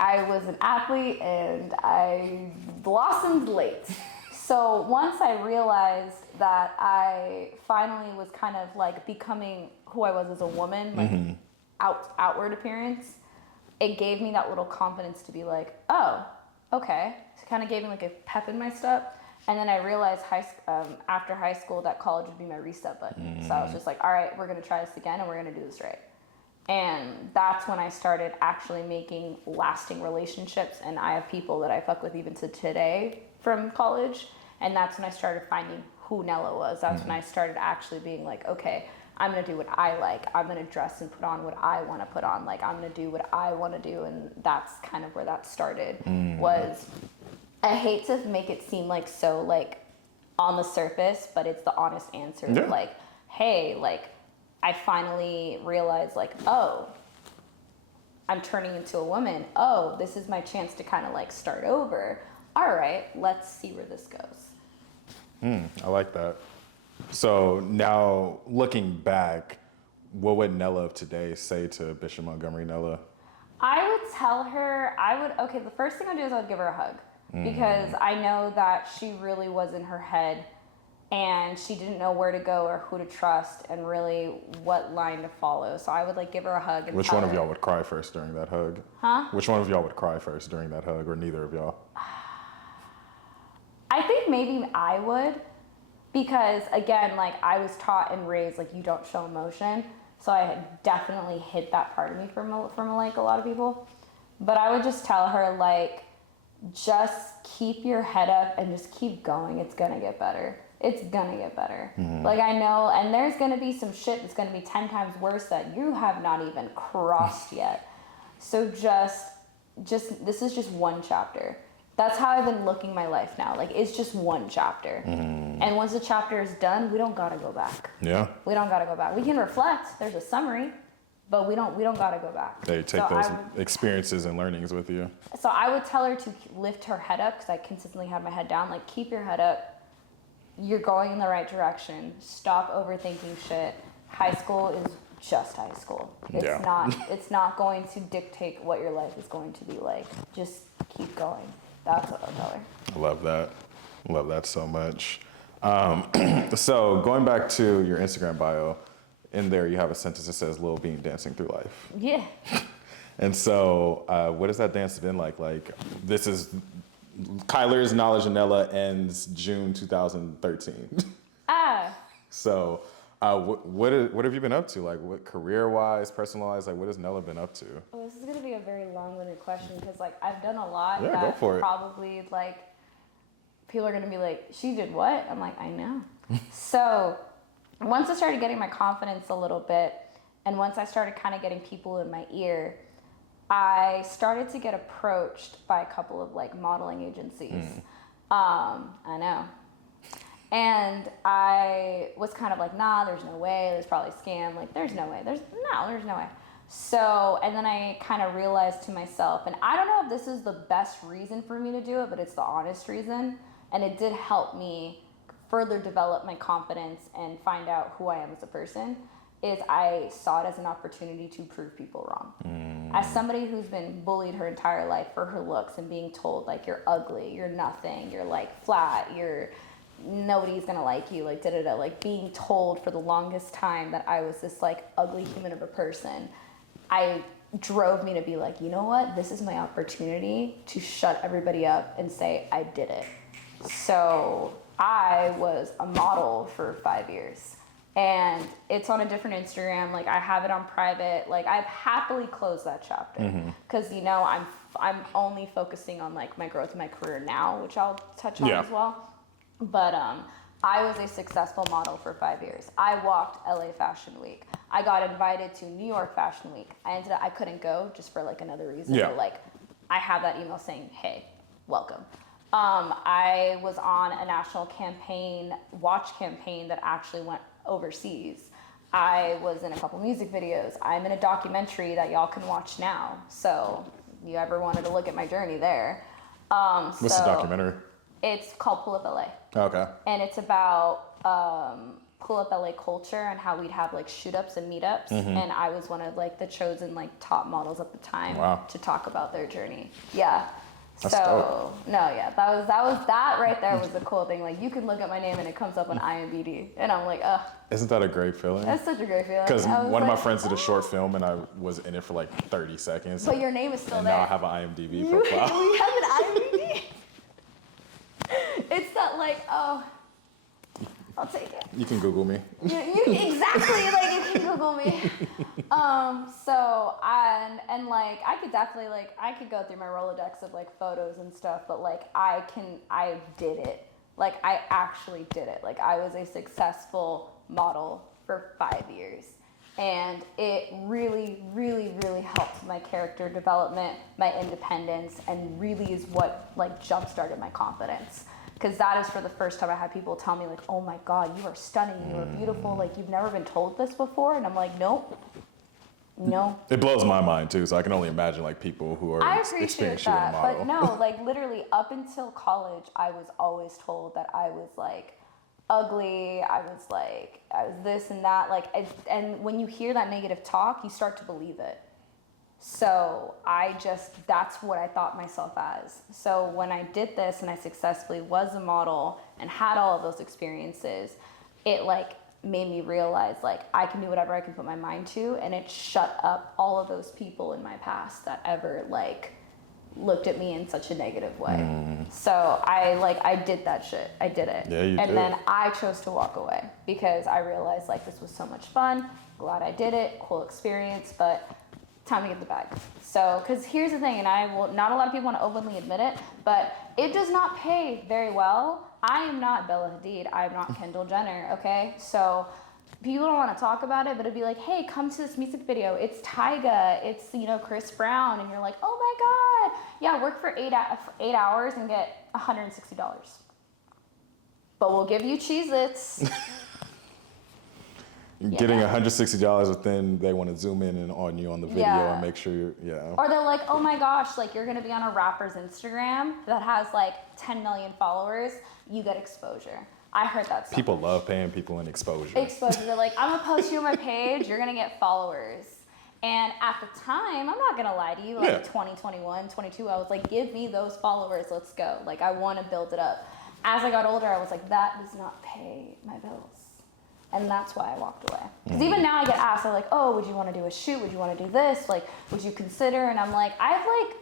I was an athlete and I blossomed late. So once I realized that I finally was kind of like becoming who I was as a woman, like outward appearance, it gave me that little confidence to be like, oh, okay. So it kind of gave me like a pep in my step. And then I realized after high school that college would be my reset button. So I was just like, all right, we're going to try this again and we're going to do this right. And that's when I started actually making lasting relationships. And I have people that I fuck with even to today from college. And that's when I started finding who Nella was. That's when I started actually being like, okay, I'm gonna do what I like. I'm gonna dress and put on what I want to put on. Like, I'm gonna do what I want to do. And that's kind of where that started. Was, I hate to make it seem like so like on the surface, but it's the honest answer. Yeah. Like, hey, like, I finally realized, like, oh, I'm turning into a woman. Oh, this is my chance to kind of like start over. All right, let's see where this goes. I like that. So now looking back, what would Nella of today say to Bishop Montgomery Nella? I would tell her, okay, the first thing I'd do is I'd give her a hug. Because I know that she really was in her head and she didn't know where to go or who to trust and really what line to follow. So I would like give her a hug. And Which one of y'all would cry first during that hug? Huh? Which one of y'all would cry first during that hug, or neither of y'all? I think maybe I would, because again, like I was taught and raised like you don't show emotion. So I had definitely hid that part of me from like a lot of people. But I would just tell her like, just keep your head up and just keep going. It's gonna get better. It's gonna get better. Like I know, and there's gonna be some shit that's gonna be 10 times worse that you have not even crossed yet. So just this is just one chapter. That's how I've been looking my life now. Like it's just one chapter. And once the chapter is done, we don't gotta go back. Yeah. We don't gotta go back. We can reflect. There's a summary. But we don't gotta go back. They take those experiences and learnings with you. So I would tell her to lift her head up, because I consistently had my head down. Like, keep your head up. You're going in the right direction. Stop overthinking shit. High school is just high school. It's not going to dictate what your life is going to be like. Just keep going. That's what I'll tell her. I love that. Love that so much. So going back to your Instagram bio, in there you have a sentence that says Lil Bean dancing through life. Yeah. And so what has that dance been like? Like, this is Kyler's Knowledge of Nella ends June 2013. So what have you been up to? Like, what career-wise, personal-wise, like what has Nella been up to? Well, this is gonna be a very long-winded question, because like I've done a lot. Yeah, that go for it. Probably like people are gonna be like, she did what? I'm like, I know. So once I started getting my confidence a little bit, and once I started kind of getting people in my ear, I started to get approached by a couple of like modeling agencies. I know. And I was kind of like, nah, there's no way. There's probably a scam. Like, there's no way. There's no way. So, and then I kind of realized to myself, and I don't know if this is the best reason for me to do it, but it's the honest reason. And it did help me further develop my confidence and find out who I am as a person, is I saw it as an opportunity to prove people wrong. As somebody who's been bullied her entire life for her looks and being told like, you're ugly, you're nothing, you're like flat, nobody's gonna like you, like da-da-da, like being told for the longest time that I was this like ugly human of a person, drove me to be like, you know what, this is my opportunity to shut everybody up and say I did it. So I was a model for 5 years, and it's on a different Instagram. Like I have it on private. Like I've happily closed that chapter, because you know I'm only focusing on like my growth in my career now, which I'll touch on as well. But I was a successful model for 5 years. I walked LA Fashion Week. I got invited to New York Fashion Week. I couldn't go just for like another reason. Yeah. But like I have that email saying, hey, welcome. I was on a national watch campaign that actually went overseas. I was in a couple music videos. I'm in a documentary that y'all can watch now. So if you ever wanted to look at my journey there. What's the documentary? It's called Pull Up LA. Okay. And it's about Pull Up LA culture and how we'd have like shoot ups and meetups. And I was one of like the chosen like top models at the time to talk about their journey. Yeah. That's dope. That right there was the cool thing. Like you can look at my name and it comes up on IMDb, and I'm like, ugh. Isn't that a great feeling? That's such a great feeling. Because one of my friends did a short film and I was in it for like 30 seconds. But your name is still and there. now I have an IMDb profile. We have an IMDb. It's that like, oh, I'll take it. You can Google me. You exactly, like you can Google me. So and like I could definitely like I could go through my Rolodex of like photos and stuff, but like I did it. Like I actually did it. Like I was a successful model for 5 years. And it really, really, really helped my character development, my independence, and really is what like jump-started my confidence. Because that is for the first time I had people tell me like, oh my God, you are stunning, you are beautiful, like you've never been told this before. And I'm like, nope, no. It blows my mind too, so I can only imagine like people who are I appreciate experiencing a that, model. but no, like literally up until college, I was always told that I was like ugly, I was this and that, like, and when you hear that negative talk, you start to believe it. So that's what I thought myself as. So when I did this and I successfully was a model and had all of those experiences, it like made me realize like I can do whatever I can put my mind to, and it shut up all of those people in my past that ever like looked at me in such a negative way. So I did that shit. I did it. Yeah, you and did. then I chose to walk away because I realized like this was so much fun. Glad I did it. Cool experience, but time to get the bag. So, because here's the thing, and not a lot of people want to openly admit it, but it does not pay very well. I am not Bella Hadid. I am not Kendall Jenner, okay? So people don't want to talk about it, but it'd be like, hey, come to this music video. It's Tyga. It's, Chris Brown. And you're like, oh my God. Yeah, work for 8 hours and get $160. But we'll give you Cheez-Its. Getting $160, but then they want to zoom in and on you on the video and make sure you're, Or they're like, oh my gosh, like you're going to be on a rapper's Instagram that has like 10 million followers. You get exposure. I heard that so people much. love paying people in exposure. They're like, I'm gonna post you on my page, you're gonna get followers. And at the time, I'm not gonna lie to you, like 2021, 22, I was like, give me those followers, let's go. Like I wanna build it up. As I got older, I was like, that does not pay my bills. And that's why I walked away. Because even now I get asked, they're like, oh, would you wanna do a shoot? Would you wanna do this? Like, would you consider? And I'm like, I've like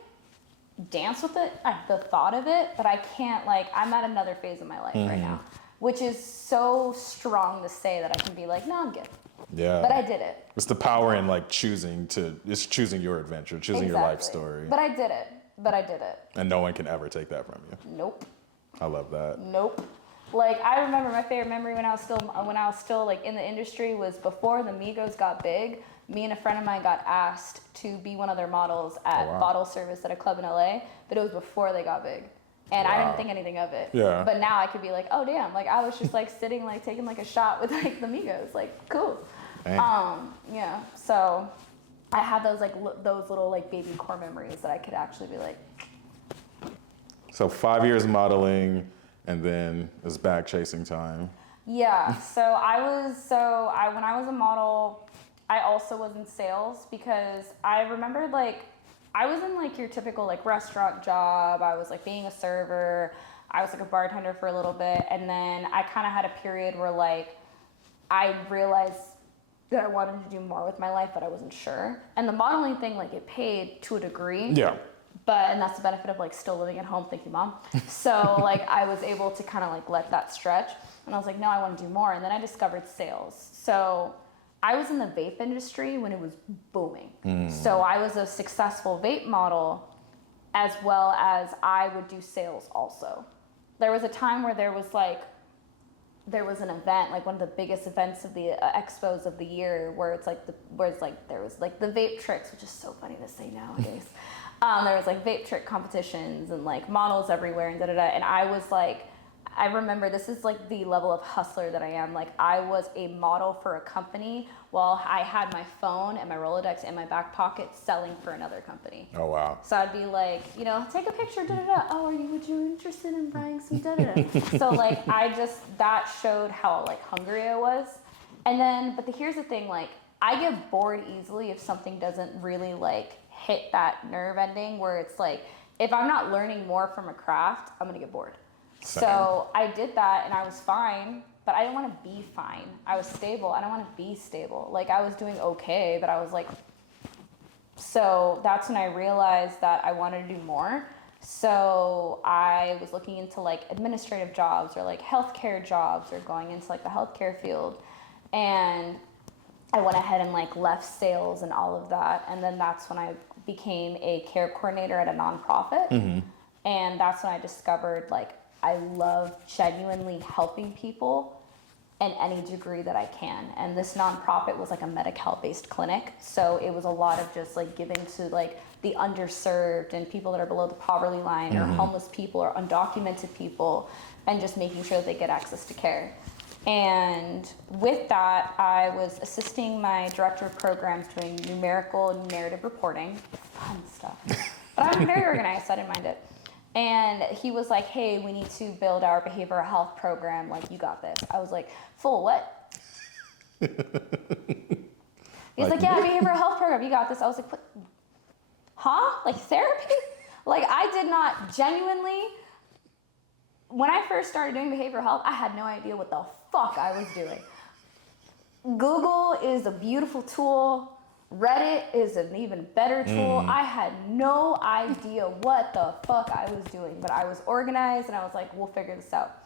danced with it, the thought of it, but I can't I'm at another phase of my life right now. Which is so strong to say that I can be like, no, I'm good. Yeah. But I did it. It's the power in like choosing your adventure, choosing your life story. But I did it. And no one can ever take that from you. Nope. I love that. Nope. Like I remember my favorite memory when I was still like in the industry was before the Migos got big. Me and a friend of mine got asked to be one of their models at bottle service at a club in LA, but it was before they got big. And I didn't think anything of it. Yeah. But now I could be like, oh damn, like I was just like sitting like taking like a shot with like the Migos, like cool. Yeah. So I had those like those little like baby core memories that I could actually be like. So 5 years modeling, and then it's bag chasing time. Yeah. So when I was a model, I also was in sales because I remember like. I was in like your typical like restaurant job. I was like being a server. I was like a bartender for a little bit. And then I kind of had a period where like I realized that I wanted to do more with my life, but I wasn't sure. And the modeling thing, like it paid to a degree. Yeah. And that's the benefit of like still living at home. Thank you, Mom. So like I was able to kind of like let that stretch. And I was like, no, I want to do more. And then I discovered sales. So I was in the vape industry when it was booming. So I was a successful vape model as well as I would do sales also. There was a time where there was an event, like one of the biggest events of the expos of the year where there was like the vape tricks, which is so funny to say nowadays. There was like vape trick competitions and like models everywhere and da-da-da. And I was like, I remember this is like the level of hustler that I am. Like I was a model for a company while I had my phone and my Rolodex in my back pocket selling for another company. Oh, wow. So I'd be like, take a picture, da-da-da. Oh, would you interested in buying some da-da-da? So like, that showed how like hungry I was. And then, but here's the thing, like I get bored easily if something doesn't really like hit that nerve ending where it's like, if I'm not learning more from a craft, I'm gonna get bored. Same. So I did that and I was fine, but I didn't want to be fine. I was stable. I don't want to be stable. Like I was doing okay, but I was like, so that's when I realized that I wanted to do more. So I was looking into like administrative jobs or like healthcare jobs or going into like the healthcare field. And I went ahead and like left sales and all of that. And then that's when I became a care coordinator at a nonprofit. And that's when I discovered like I love genuinely helping people in any degree that I can. And this nonprofit was like a Medi-Cal based clinic. So it was a lot of just like giving to like the underserved and people that are below the poverty line or homeless people or undocumented people, and just making sure that they get access to care. And with that, I was assisting my director of programs doing numerical and narrative reporting, fun stuff. But I'm very organized, so I didn't mind it. And he was like, hey, we need to build our behavioral health program. Like, you got this. I was like, full what? He's like, yeah, behavioral health program, you got this. I was like, what? Huh? Like therapy? Like, I did not genuinely, when I first started doing behavioral health, I had no idea what the fuck I was doing. Google is a beautiful tool. Reddit is an even better tool. I had no idea what the fuck I was doing, but I was organized and I was like, we'll figure this out.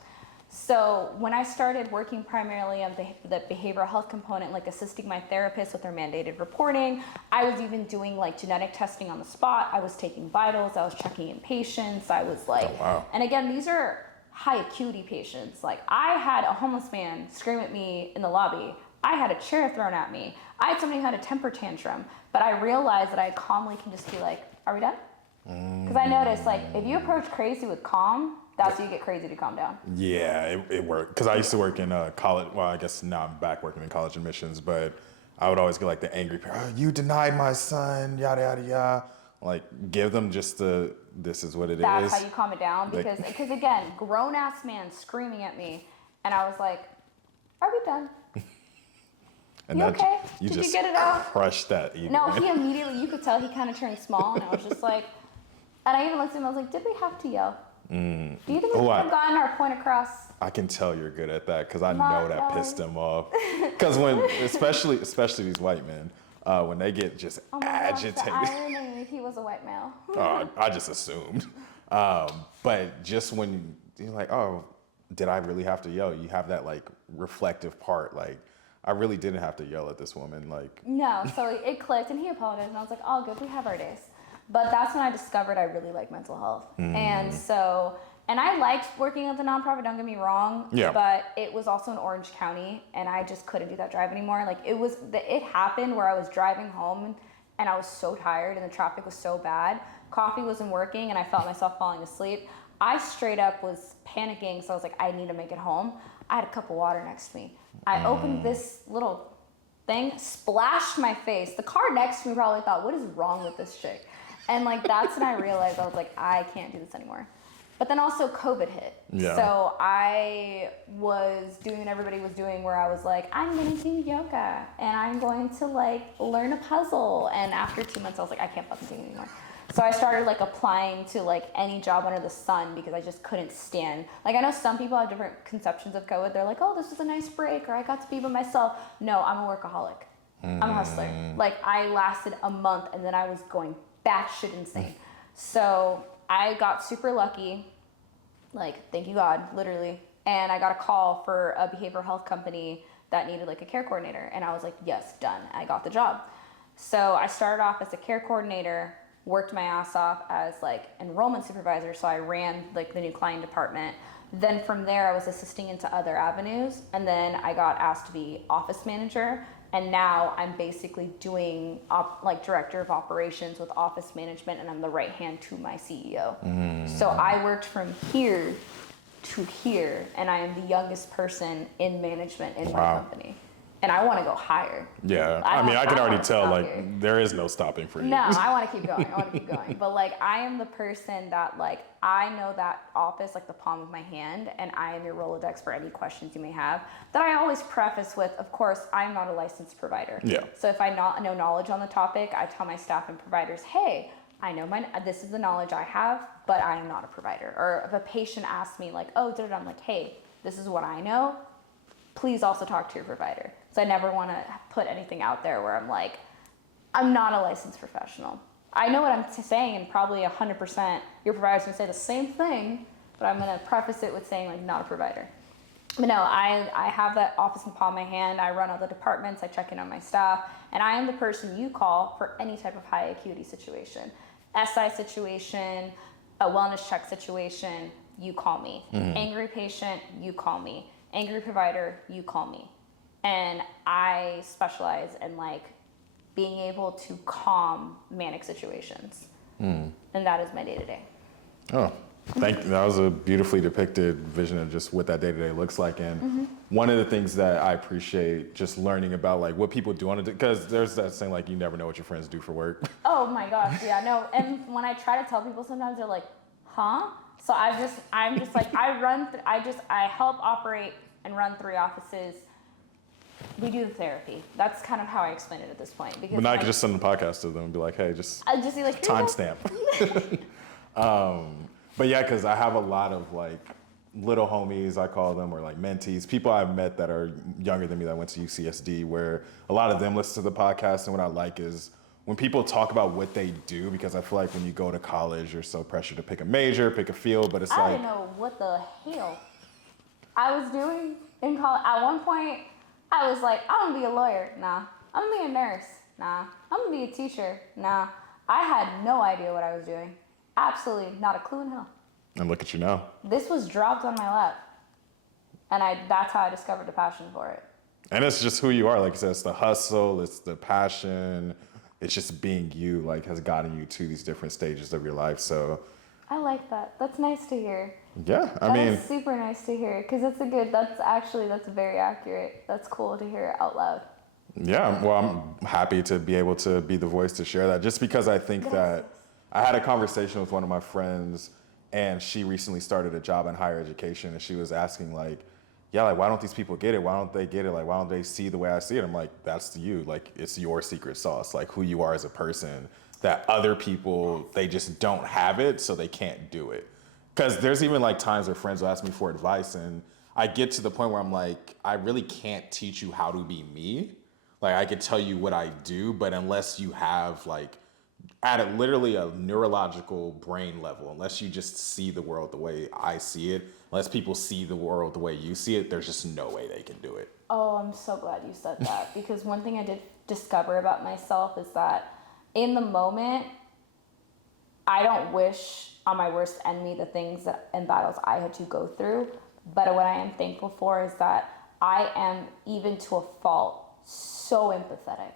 So when I started working primarily on the behavioral health component, like assisting my therapist with their mandated reporting, I was even doing like genetic testing on the spot. I was taking vitals, I was checking in patients. I was like, Oh, wow. And again, these are high acuity patients. Like, I had a homeless man scream at me in the lobby. I had a chair thrown at me. I had somebody who had a temper tantrum, but I realized that I calmly can just be like, are we done? Because I noticed, like, if you approach crazy with calm, that's when you get crazy to calm down. Yeah, it worked. Because I used to work in college. Well, I guess now I'm back working in college admissions, but I would always get like the angry parent. Oh, you denied my son, yada, yada, yada. Like, give them just this is what it is. That's how you calm it down. Because again, grown-ass man screaming at me, and I was like, are we done? And you okay? You Did just you get it out? Crushed that evening. No, he immediately, you could tell he kind of turned small, and I was just like, and I even looked at him, I was like, did we have to yell? Do you think we could have gotten our point across? I can tell you're good at that because I know that pissed him off. Because when, especially these white men, when they get just agitated. Gosh, the irony if he was a white male. I just assumed. But just when you're like, oh, did I really have to yell? You have that like reflective part, like, I really didn't have to yell at this woman. Like, no, so it clicked and he apologized and I was like, all good, we have our days. But that's when I discovered I really like mental health. And so, and I liked working at the nonprofit, don't get me wrong. Yeah. But it was also in Orange County and I just couldn't do that drive anymore. Like, it happened where I was driving home and I was so tired and the traffic was so bad. Coffee wasn't working and I felt myself falling asleep. I straight up was panicking, so I was like, I need to make it home. I had a cup of water next to me. I opened this little thing, splashed my face. The car next to me probably thought, what is wrong with this chick? And like, that's when I realized, I was like, I can't do this anymore. But then also COVID hit. Yeah. So I was doing what everybody was doing where I was like, I'm gonna do yoga and I'm going to like learn a puzzle. And after 2 months, I was like, I can't fucking do it anymore. So I started like applying to like any job under the sun because I just couldn't stand. Like, I know some people have different conceptions of COVID. They're like, oh, this was a nice break, or I got to be by myself. No, I'm a workaholic. I'm a hustler. Like, I lasted a month and then I was going batshit insane. So I got super lucky, like, thank you God, literally. And I got a call for a behavioral health company that needed like a care coordinator. And I was like, yes, done. I got the job. So I started off as a care coordinator, worked my ass off as like enrollment supervisor. So I ran like the new client department. Then from there, I was assisting into other avenues. And then I got asked to be office manager. And now I'm basically doing like director of operations with office management, and I'm the right hand to my CEO. So I worked from here to here, and I am the youngest person in management in my company. And I want to go higher. Yeah, I mean, I can already tell, like, there is no stopping for you. No, I want to keep going. But, like, I am the person that, like, I know that office like the palm of my hand, and I am your Rolodex for any questions you may have. That I always preface with, of course, I'm not a licensed provider. Yeah. So if I know knowledge on the topic, I tell my staff and providers, hey, I know this is the knowledge I have, but I am not a provider. Or if a patient asks me, like, oh, I'm like, hey, this is what I know. Please also talk to your provider. So I never want to put anything out there where I'm like, I'm not a licensed professional. I know what I'm saying, and probably 100% your provider's gonna say the same thing, but I'm gonna preface it with saying, like, not a provider. But no, I have that office in the palm of my hand. I run all the departments, I check in on my staff, and I am the person you call for any type of high acuity situation. SI situation, a wellness check situation, you call me. Angry patient, you call me. Angry provider, you call me. And I specialize in like being able to calm manic situations. And that is my day-to-day. Oh, that was a beautifully depicted vision of just what that day-to-day looks like. And one of the things that I appreciate just learning about like what people do on it, because there's that saying like you never know what your friends do for work. Oh my gosh, yeah, no. And when I try to tell people sometimes they're like, huh? So I'm just like, I help operate and run 3 offices. We do the therapy. That's kind of how I explain it at this point. Because But now I can just send the podcast to them and be like, hey, I'd just be like, timestamp. But yeah, because I have a lot of like little homies, I call them, or like mentees, people I've met that are younger than me that went to UCSD, where a lot of them listen to the podcast. And what I like is when people talk about what they do, because I feel like when you go to college, you're so pressured to pick a major, pick a field, but it's I like... didn't know what the hell I was doing in college. At one point, I was like, I'm gonna be a lawyer. Nah. I'm gonna be a nurse. Nah. I'm gonna be a teacher. Nah. I had no idea what I was doing. Absolutely not a clue in hell. And look at you now. This was dropped on my lap. And that's how I discovered the passion for it. And it's just who you are. Like I said, it's the hustle, it's the passion, it's just being you, like has gotten you to these different stages of your life. So I like that. That's nice to hear. Yeah, I mean, That's super nice to hear, because that's very accurate. That's cool to hear out loud. Yeah, well, I'm happy to be able to be the voice to share that, just because I think that I had a conversation with one of my friends, and she recently started a job in higher education, and she was asking like, yeah, like, why don't these people get it? Why don't they get it? Like, why don't they see the way I see it? I'm like, that's you. Like, it's your secret sauce, like who you are as a person, that other people, they just don't have it, so they can't do it. Because there's even like times where friends will ask me for advice, and I get to the point where I'm like, I really can't teach you how to be me. Like, I could tell you what I do, but unless you have like, literally a neurological brain level, unless you just see the world the way I see it, unless people see the world the way you see it, there's just no way they can do it. Oh, I'm so glad you said that, because one thing I did discover about myself is that in the moment, I don't wish on my worst enemy the things and battles I had to go through, but what I am thankful for is that I am, even to a fault, so empathetic.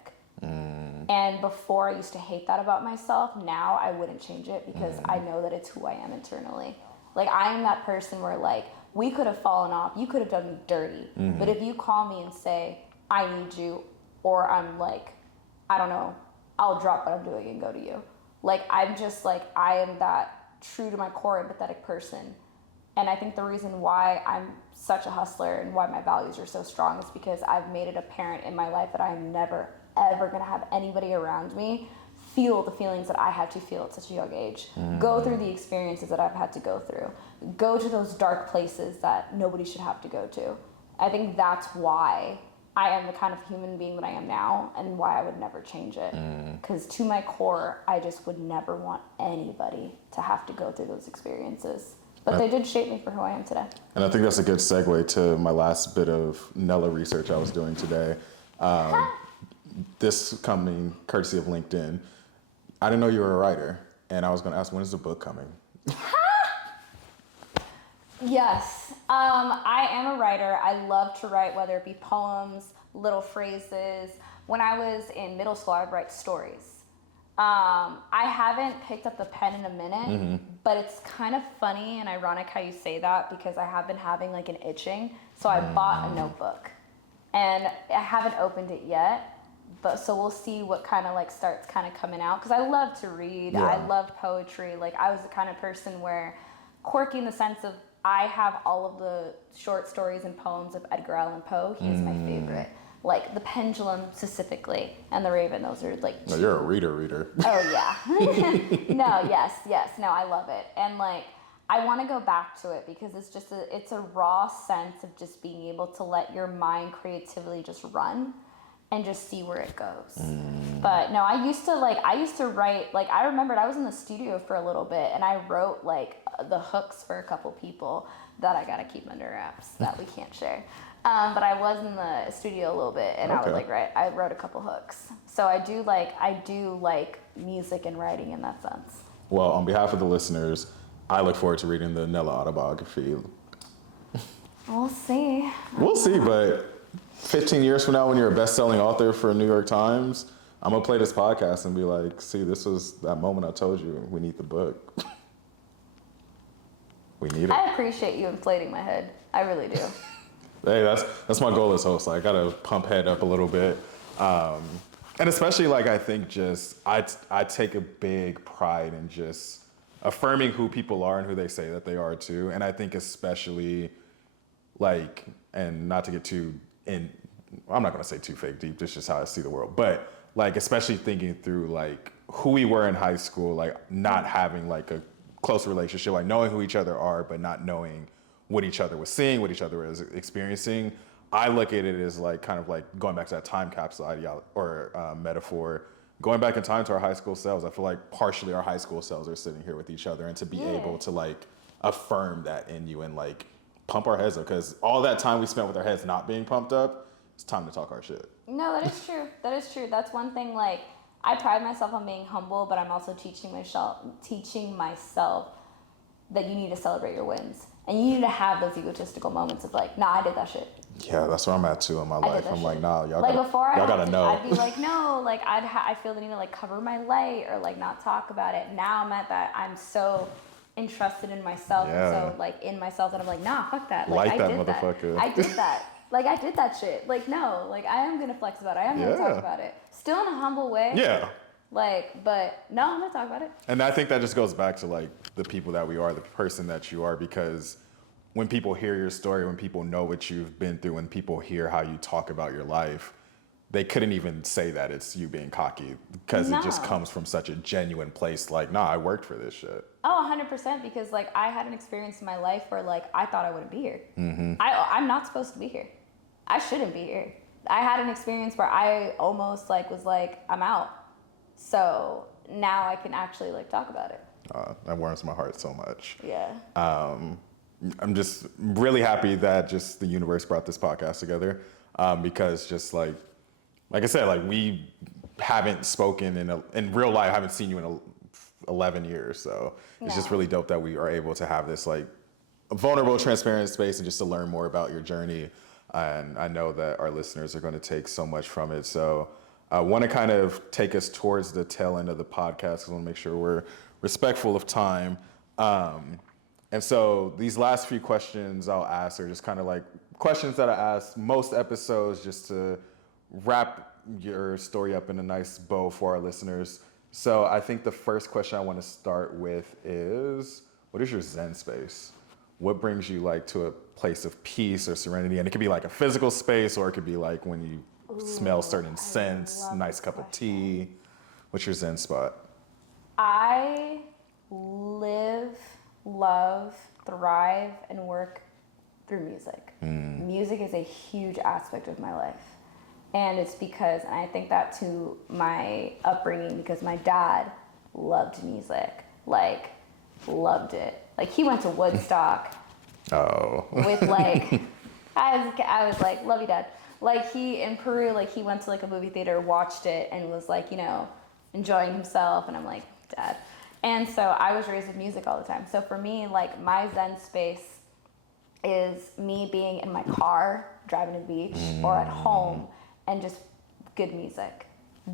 And before I used to hate that about myself. Now I wouldn't change it, because I know that it's who I am internally. Like, I am that person where like, we could have fallen off, you could have done me dirty, but if you call me and say, I need you, or I'm like, I don't know, I'll drop what I'm doing and go to you. Like, I'm just like, I am that true to my core empathetic person. And I think the reason why I'm such a hustler and why my values are so strong is because I've made it apparent in my life that I'm never, ever gonna have anybody around me feel the feelings that I had to feel at such a young age. Go through the experiences that I've had to go through. Go to those dark places that nobody should have to go to. I think that's why I am the kind of human being that I am now, and why I would never change it. Because to my core, I just would never want anybody to have to go through those experiences. But they did shape me for who I am today. And I think that's a good segue to my last bit of Nella research I was doing today. This coming courtesy of LinkedIn. I didn't know you were a writer, and I was going to ask, when is the book coming? Yes, I am a writer. I love to write, whether it be poems, little phrases. When I was in middle school, I would write stories. I haven't picked up the pen in a minute, but it's kind of funny and ironic how you say that, because I have been having like an itching. So I bought a notebook, and I haven't opened it yet. But so we'll see what kind of like starts kind of coming out, because I love to read. Yeah. I love poetry. Like, I was the kind of person where, quirky in the sense of, I have all of the short stories and poems of Edgar Allan Poe. He is my favorite. Like The Pendulum specifically, and The Raven. Those are like No, you're a reader. Oh yeah. No, yes. No, I love it. And like, I want to go back to it, because it's just it's a raw sense of just being able to let your mind creatively just run and just see where it goes. But no, I used to write, like, I remembered I was in the studio for a little bit, and I wrote like the hooks for a couple people that I gotta keep under wraps that we can't share. But I was in the studio a little bit, and I wrote a couple hooks. So I do like music and writing in that sense. Well, on behalf of the listeners, I look forward to reading the Nella autobiography. We'll see. We'll see, but 15 years from now, when you're a best-selling author for New York Times, I'm gonna play this podcast and be like, see, this was that moment I told you we need the book. We need it. I appreciate you inflating my head. I really do. Hey, that's my goal as host. Like, I gotta pump head up a little bit. And especially, like, I think just, I take a big pride in just affirming who people are and who they say that they are too. And I think especially, like, and not to get too I'm not gonna say too fake deep, this is just how I see the world. But like, especially thinking through like who we were in high school, like not having like a close relationship, like knowing who each other are, but not knowing what each other was seeing, what each other was experiencing. I look at it as like kind of like going back to that time capsule metaphor, going back in time to our high school selves. I feel like partially our high school selves are sitting here with each other, and to be able to like affirm that in you and like pump our heads up, because all that time we spent with our heads not being pumped up, it's time to talk our shit. No, that is true. That is true. That's one thing. Like, I pride myself on being humble, but I'm also teaching myself that you need to celebrate your wins. And you need to have those egotistical moments of like, nah, I did that shit. Yeah, that's where I'm at too in my life. I'm like, nah, y'all like gotta, before y'all gotta know. I'd be like, no, like I feel the need to like cover my light or like not talk about it. Now I'm at that. I'm so entrusted in myself and so like in myself that I'm like, nah, fuck that. Like, that motherfucker. I did that. Like, I did that shit. Like, no, like I am gonna flex about it. I am gonna talk about it. Still in a humble way. Yeah. Like, but no, I'm gonna talk about it. And I think that just goes back to like the people that we are, the person that you are, because when people hear your story, when people know what you've been through, when people hear how you talk about your life, they couldn't even say that it's you being cocky, because it just comes from such a genuine place. Like, nah, I worked for this shit. Oh, 100%, because like I had an experience in my life where like I thought I wouldn't be here. I'm not supposed to be here. I shouldn't be here. I had an experience where I almost like was like, I'm out. So now I can actually like talk about it. That warms my heart so much. Yeah. I'm just really happy that just the universe brought this podcast together, because just like I said, like we haven't spoken in real life. I haven't seen you in 11 years. So it's just really dope that we are able to have this like a vulnerable, transparent space and just to learn more about your journey. And I know that our listeners are going to take so much from it. So I want to kind of take us towards the tail end of the podcast. I want to make sure we're respectful of time. And so these last few questions I'll ask are just kind of like questions that I ask most episodes, just to wrap your story up in a nice bow for our listeners. So I think the first question I want to start with is, what is your Zen space? What brings you like to a place of peace or serenity? And it could be like a physical space, or it could be like when you smell certain scents, nice cup of tea. What's your Zen spot? I live, love, thrive, and work through music. Music is a huge aspect of my life. And it's because, and I think that to my upbringing, because my dad loved music, like loved it. Like he went to Woodstock with like, I was like, love you, Dad. Like he, in Peru, like he went to like a movie theater, watched it, and was like, you know, enjoying himself. And I'm like, Dad. And so I was raised with music all the time. So for me, like my Zen space is me being in my car, driving to the beach, or at home, and just good music.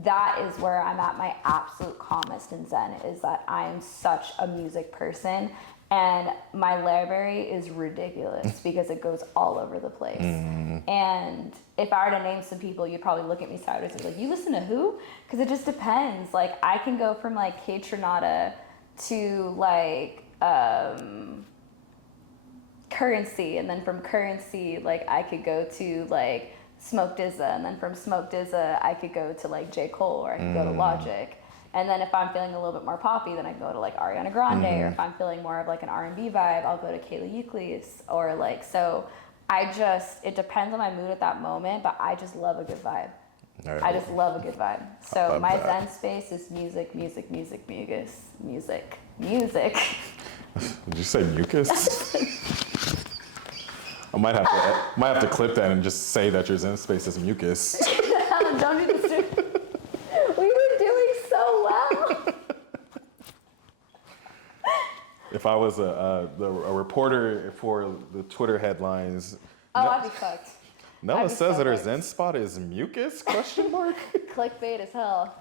That is where I'm at my absolute calmest and Zen, is that I am such a music person. And my library is ridiculous because it goes all over the place. And if I were to name some people, you'd probably look at me sideways and be like, you listen to who? Because it just depends. Like I can go from like Kate Trinata to like Currency, and then from Currency, like I could go to like Smoke DZA, and then from Smoke DZA, I could go to like J. Cole, or I could go to Logic. And then if I'm feeling a little bit more poppy, then I can go to like Ariana Grande, or if I'm feeling more of like an R&B vibe, I'll go to Kayla Euclid, or like, so it depends on my mood at that moment, but I just love a good vibe. Right. I just love a good vibe. So my Zen space is music, music, music, mucus, music, music. Did you say mucus? I might have to clip that and just say that your Zen space is mucus. Don't do this. We were doing so well. if I was a reporter for the Twitter headlines. Oh, I'd be fucked. Nella I'd be says so that her fucked. Zen spot is mucus? Question mark. Clickbait as hell.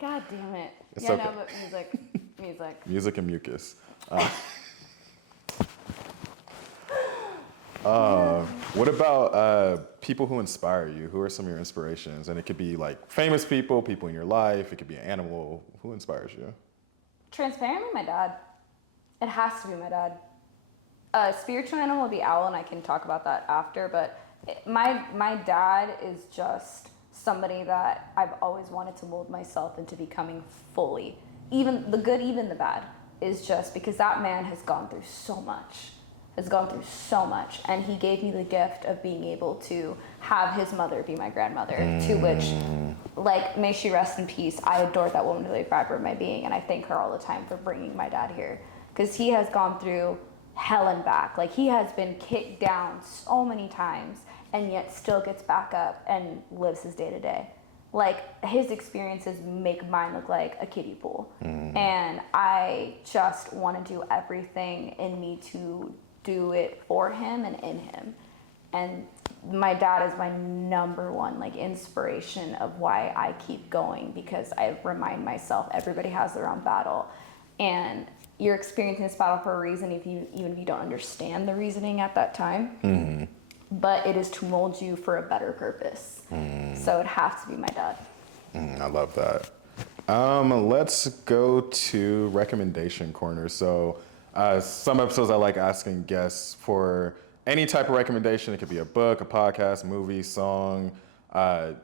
God damn it. It's yeah, okay. no, but music. Music and mucus. What about people who inspire you? Who are some of your inspirations? And it could be like famous people, people in your life. It could be an animal. Who inspires you? Transparently, my dad. It has to be my dad. Spiritual animal would be owl, and I can talk about that after. But my dad is just somebody that I've always wanted to mold myself into becoming fully. Even the good, even the bad, is just because that man has gone through so much. And he gave me the gift of being able to have his mother be my grandmother, to which, like, may she rest in peace. I adore that woman with every fiber of my being, and I thank her all the time for bringing my dad here, because he has gone through hell and back. Like, he has been kicked down so many times and yet still gets back up and lives his day to day. Like, his experiences make mine look like a kiddie pool. And I just want to do everything in me to do it for him and in him. And my dad is my number one, like, inspiration of why I keep going, because I remind myself everybody has their own battle. And you're experiencing this battle for a reason, even if you don't understand the reasoning at that time. But it is to mold you for a better purpose. So it has to be my dad. I love that. Let's go to recommendation corner. So some episodes I like asking guests for any type of recommendation. It could be a book, a podcast, movie, song,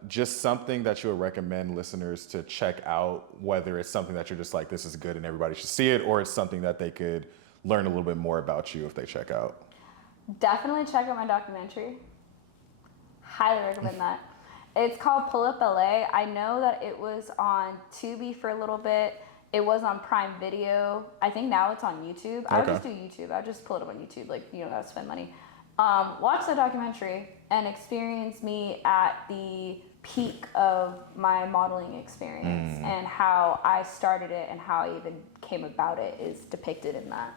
just something that you would recommend listeners to check out, whether it's something that you're just like, this is good and everybody should see it, or it's something that they could learn a little bit more about you if they check out. Definitely check out my documentary. Highly recommend that. It's called Pull Up LA. I know that it was on Tubi for a little bit. It was on Prime Video. I think now it's on YouTube. I would just do YouTube. I would just pull it up on YouTube. Like, you don't gotta spend money. Watch the documentary and experience me at the peak of my modeling experience, and how I started it and how I even came about it is depicted in that.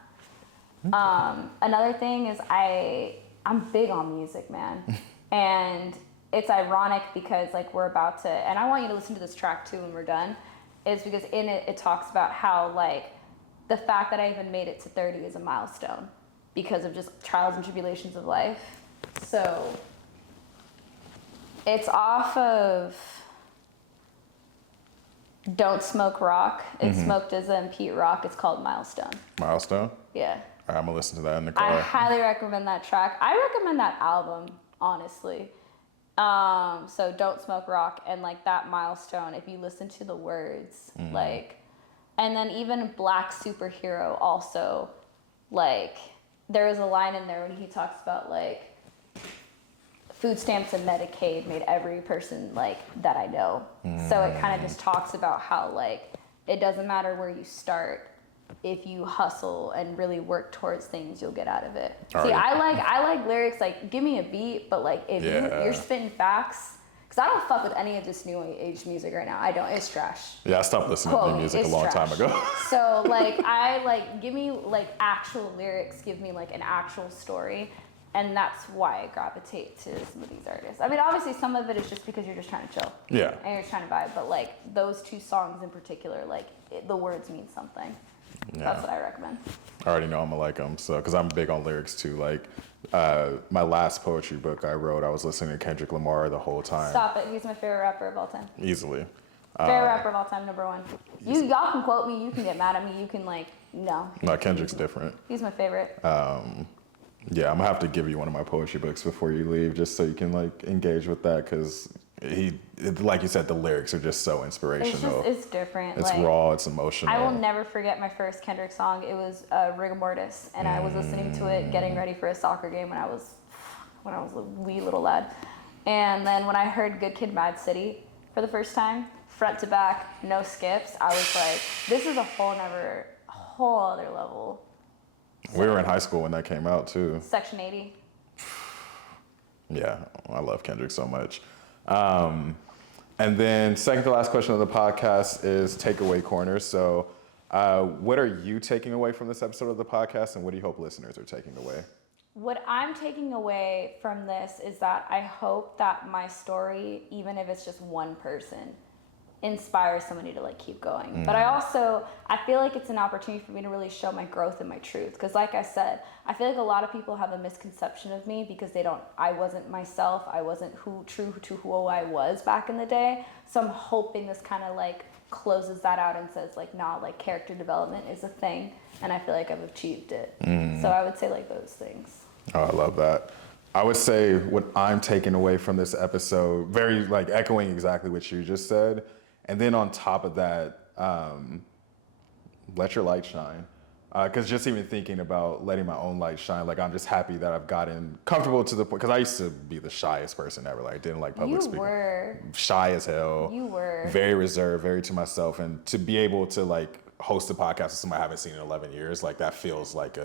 Another thing is I'm big on music, man. And it's ironic because, like, we're about to, and I want you to listen to this track too when we're done, is because in it, it talks about how, like, the fact that I even made it to 30 is a milestone because of just trials and tribulations of life. So it's off of Don't Smoke Rock. It's Smoke DZA and Pete Rock. It's called Milestone. Milestone? Yeah. All right, I'm gonna listen to that in the car. I highly recommend that track. I recommend that album, honestly. So Don't Smoke Rock and, like, that Milestone, if you listen to the words, like, and then even Black Superhero also, like, there is a line in there when he talks about, like, food stamps and Medicaid made every person, like, that I know. So it kind of just talks about how, like, it doesn't matter where you start. If you hustle and really work towards things, you'll get out of it. See, I like lyrics, like, give me a beat, but, like, if you're spitting facts, because I don't fuck with any of this new age music right now. I don't. It's trash. Yeah, I stopped listening to new music a long time ago. So, like, give me, like, actual lyrics, give me, like, an actual story. And that's why I gravitate to some of these artists. I mean, obviously, some of it is just because you're just trying to chill. Yeah. And you're trying to vibe. But, like, those two songs in particular, like, the words mean something. Yeah. That's what I recommend. I already know I'm gonna like them, so, because I'm big on lyrics too. Like, my last poetry book I wrote, I was listening to Kendrick Lamar the whole time. Stop it. He's my favorite rapper of all time. Easily. Favorite rapper of all time, number one. Y'all can quote me. You can get mad at me. You can, like, no. No, Kendrick's different. He's my favorite. Yeah, I'm gonna have to give you one of my poetry books before you leave, just so you can, like, engage with that, because like you said, the lyrics are just so inspirational. It's different. It's, like, raw, it's emotional. I will never forget my first Kendrick song. It was Rigor Mortis, and I was listening to it getting ready for a soccer game when I was a wee little lad. And then when I heard Good Kid, Mad City for the first time, front to back, no skips, I was like, this is a whole other level. We were in high school when that came out too. Section 80. Yeah, I love Kendrick so much. And then second to last question of the podcast is takeaway corner. So What are you taking away from this episode of the podcast, and what do you hope listeners are taking away? What I'm taking away from this is that I hope that my story, even if it's just one person, inspires somebody to like keep going. But I feel like it's an opportunity for me to really show my growth and my truth. Because like I said, I feel like a lot of people have a misconception of me because I wasn't myself. I wasn't true to who I was back in the day. So I'm hoping this kind of like closes that out and says like, nah, like character development is a thing. And I feel like I've achieved it. So I would say like those things. Oh, I love that. I would say what I'm taking away from this episode, very like echoing exactly what you just said. And then on top of that, let your light shine. Because just even thinking about letting my own light shine, like I'm just happy that I've gotten comfortable to the point, because I used to be the shyest person ever. Like I didn't like public speaking. You were. Shy as hell. You were. Very reserved, very to myself. And to be able to like host a podcast with somebody I haven't seen in 11 years, like that feels like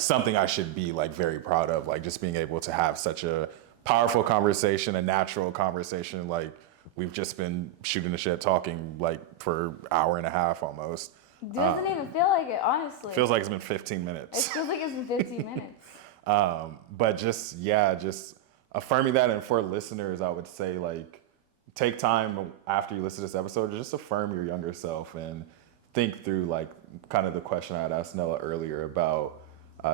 something I should be like very proud of. Like just being able to have such a powerful conversation, a natural conversation. Like we've just been shooting the shit, talking like for an hour and a half almost. Doesn't even feel like it, honestly. Feels like it's been 15 minutes. It feels like it's been 15 minutes. But just affirming that. And for listeners, I would say like, take time after you listen to this episode to just affirm your younger self and think through like kind of the question I had asked Nella earlier about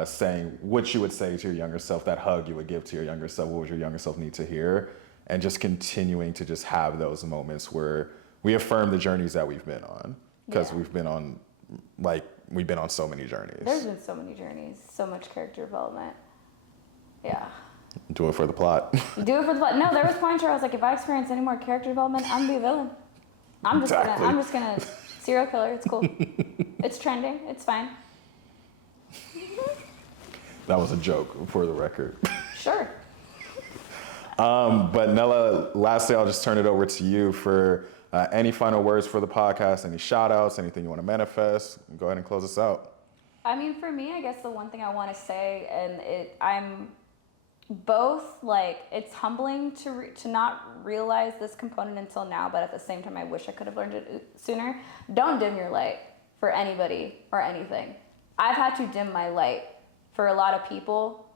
saying what you would say to your younger self, that hug you would give to your younger self, what would your younger self need to hear? And just continuing to just have those moments where we affirm the journeys that we've been on. Because we've been on so many journeys. There's been so many journeys, so much character development. Yeah. Do it for the plot. Do it for the plot. No, there was points where I was like, if I experience any more character development, I'm gonna be a villain. I'm just gonna serial killer. It's cool. It's trending. It's fine. That was a joke, for the record. Sure. But Nella, lastly, I'll just turn it over to you for any final words for the podcast, any shout outs, anything you want to manifest. Go ahead and close us out. I mean, for me, I guess the one thing I want to say, and I'm both like, it's humbling to not realize this component until now, but at the same time, I wish I could have learned it sooner. Don't dim your light for anybody or anything. I've had to dim my light for a lot of people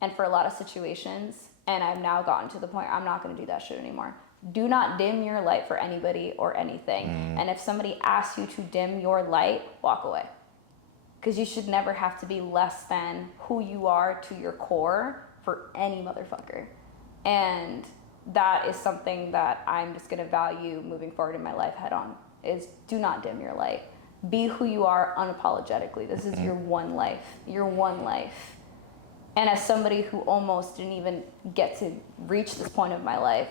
and for a lot of situations, and I've now gotten to the point I'm not going to do that shit anymore. Do not dim your light for anybody or anything. And if somebody asks you to dim your light, walk away. Because you should never have to be less than who you are to your core for any motherfucker. And that is something that I'm just gonna value moving forward in my life head on, is do not dim your light. Be who you are unapologetically. This is your one life. Your one life. And as somebody who almost didn't even get to reach this point of my life,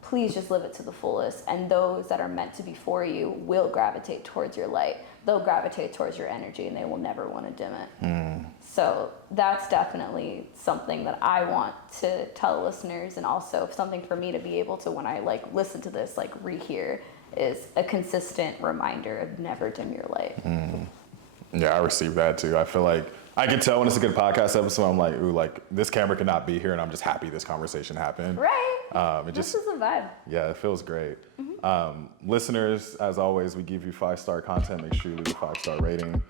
please just live it to the fullest. And those that are meant to be for you will gravitate towards your light. They'll gravitate towards your energy and they will never want to dim it. So that's definitely something that I want to tell listeners, and also something for me to be able to, when I like listen to this, like rehear, is a consistent reminder of never dim your light. Yeah, I received that too. I feel like I can tell when it's a good podcast episode. I'm like, ooh, like this camera could not be here, and I'm just happy this conversation happened. Right. This is a vibe. Yeah, it feels great. Listeners, as always, we give you 5-star content. Make sure you leave a 5-star rating.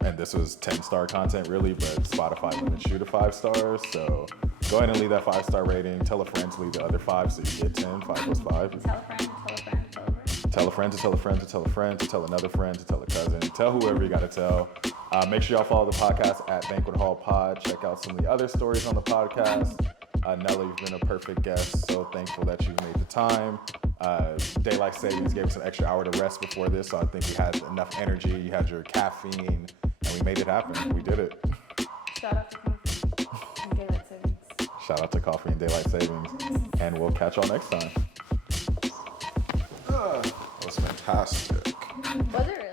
And this was 10-star content, really, but Spotify limits you to 5 stars. So go ahead and leave that 5-star rating. Tell a friend to leave the other 5, so you get 10. 5 plus 5. Tell a friend, tell a friend, tell a friend. Tell a friend to tell a friend to tell a friend to tell another friend to tell a cousin. Tell whoever you got to tell. Make sure y'all follow the podcast at Banquet Hall Pod. Check out some of the other stories on the podcast. Nella, you've been a perfect guest. So thankful that you've made the time. Daylight savings gave us an extra hour to rest before this, so I think we had enough energy. You had your caffeine, and we made it happen. We did it. Shout out to coffee and daylight savings. Shout out to coffee and daylight savings. And we'll catch y'all next time. That was fantastic. Was it really?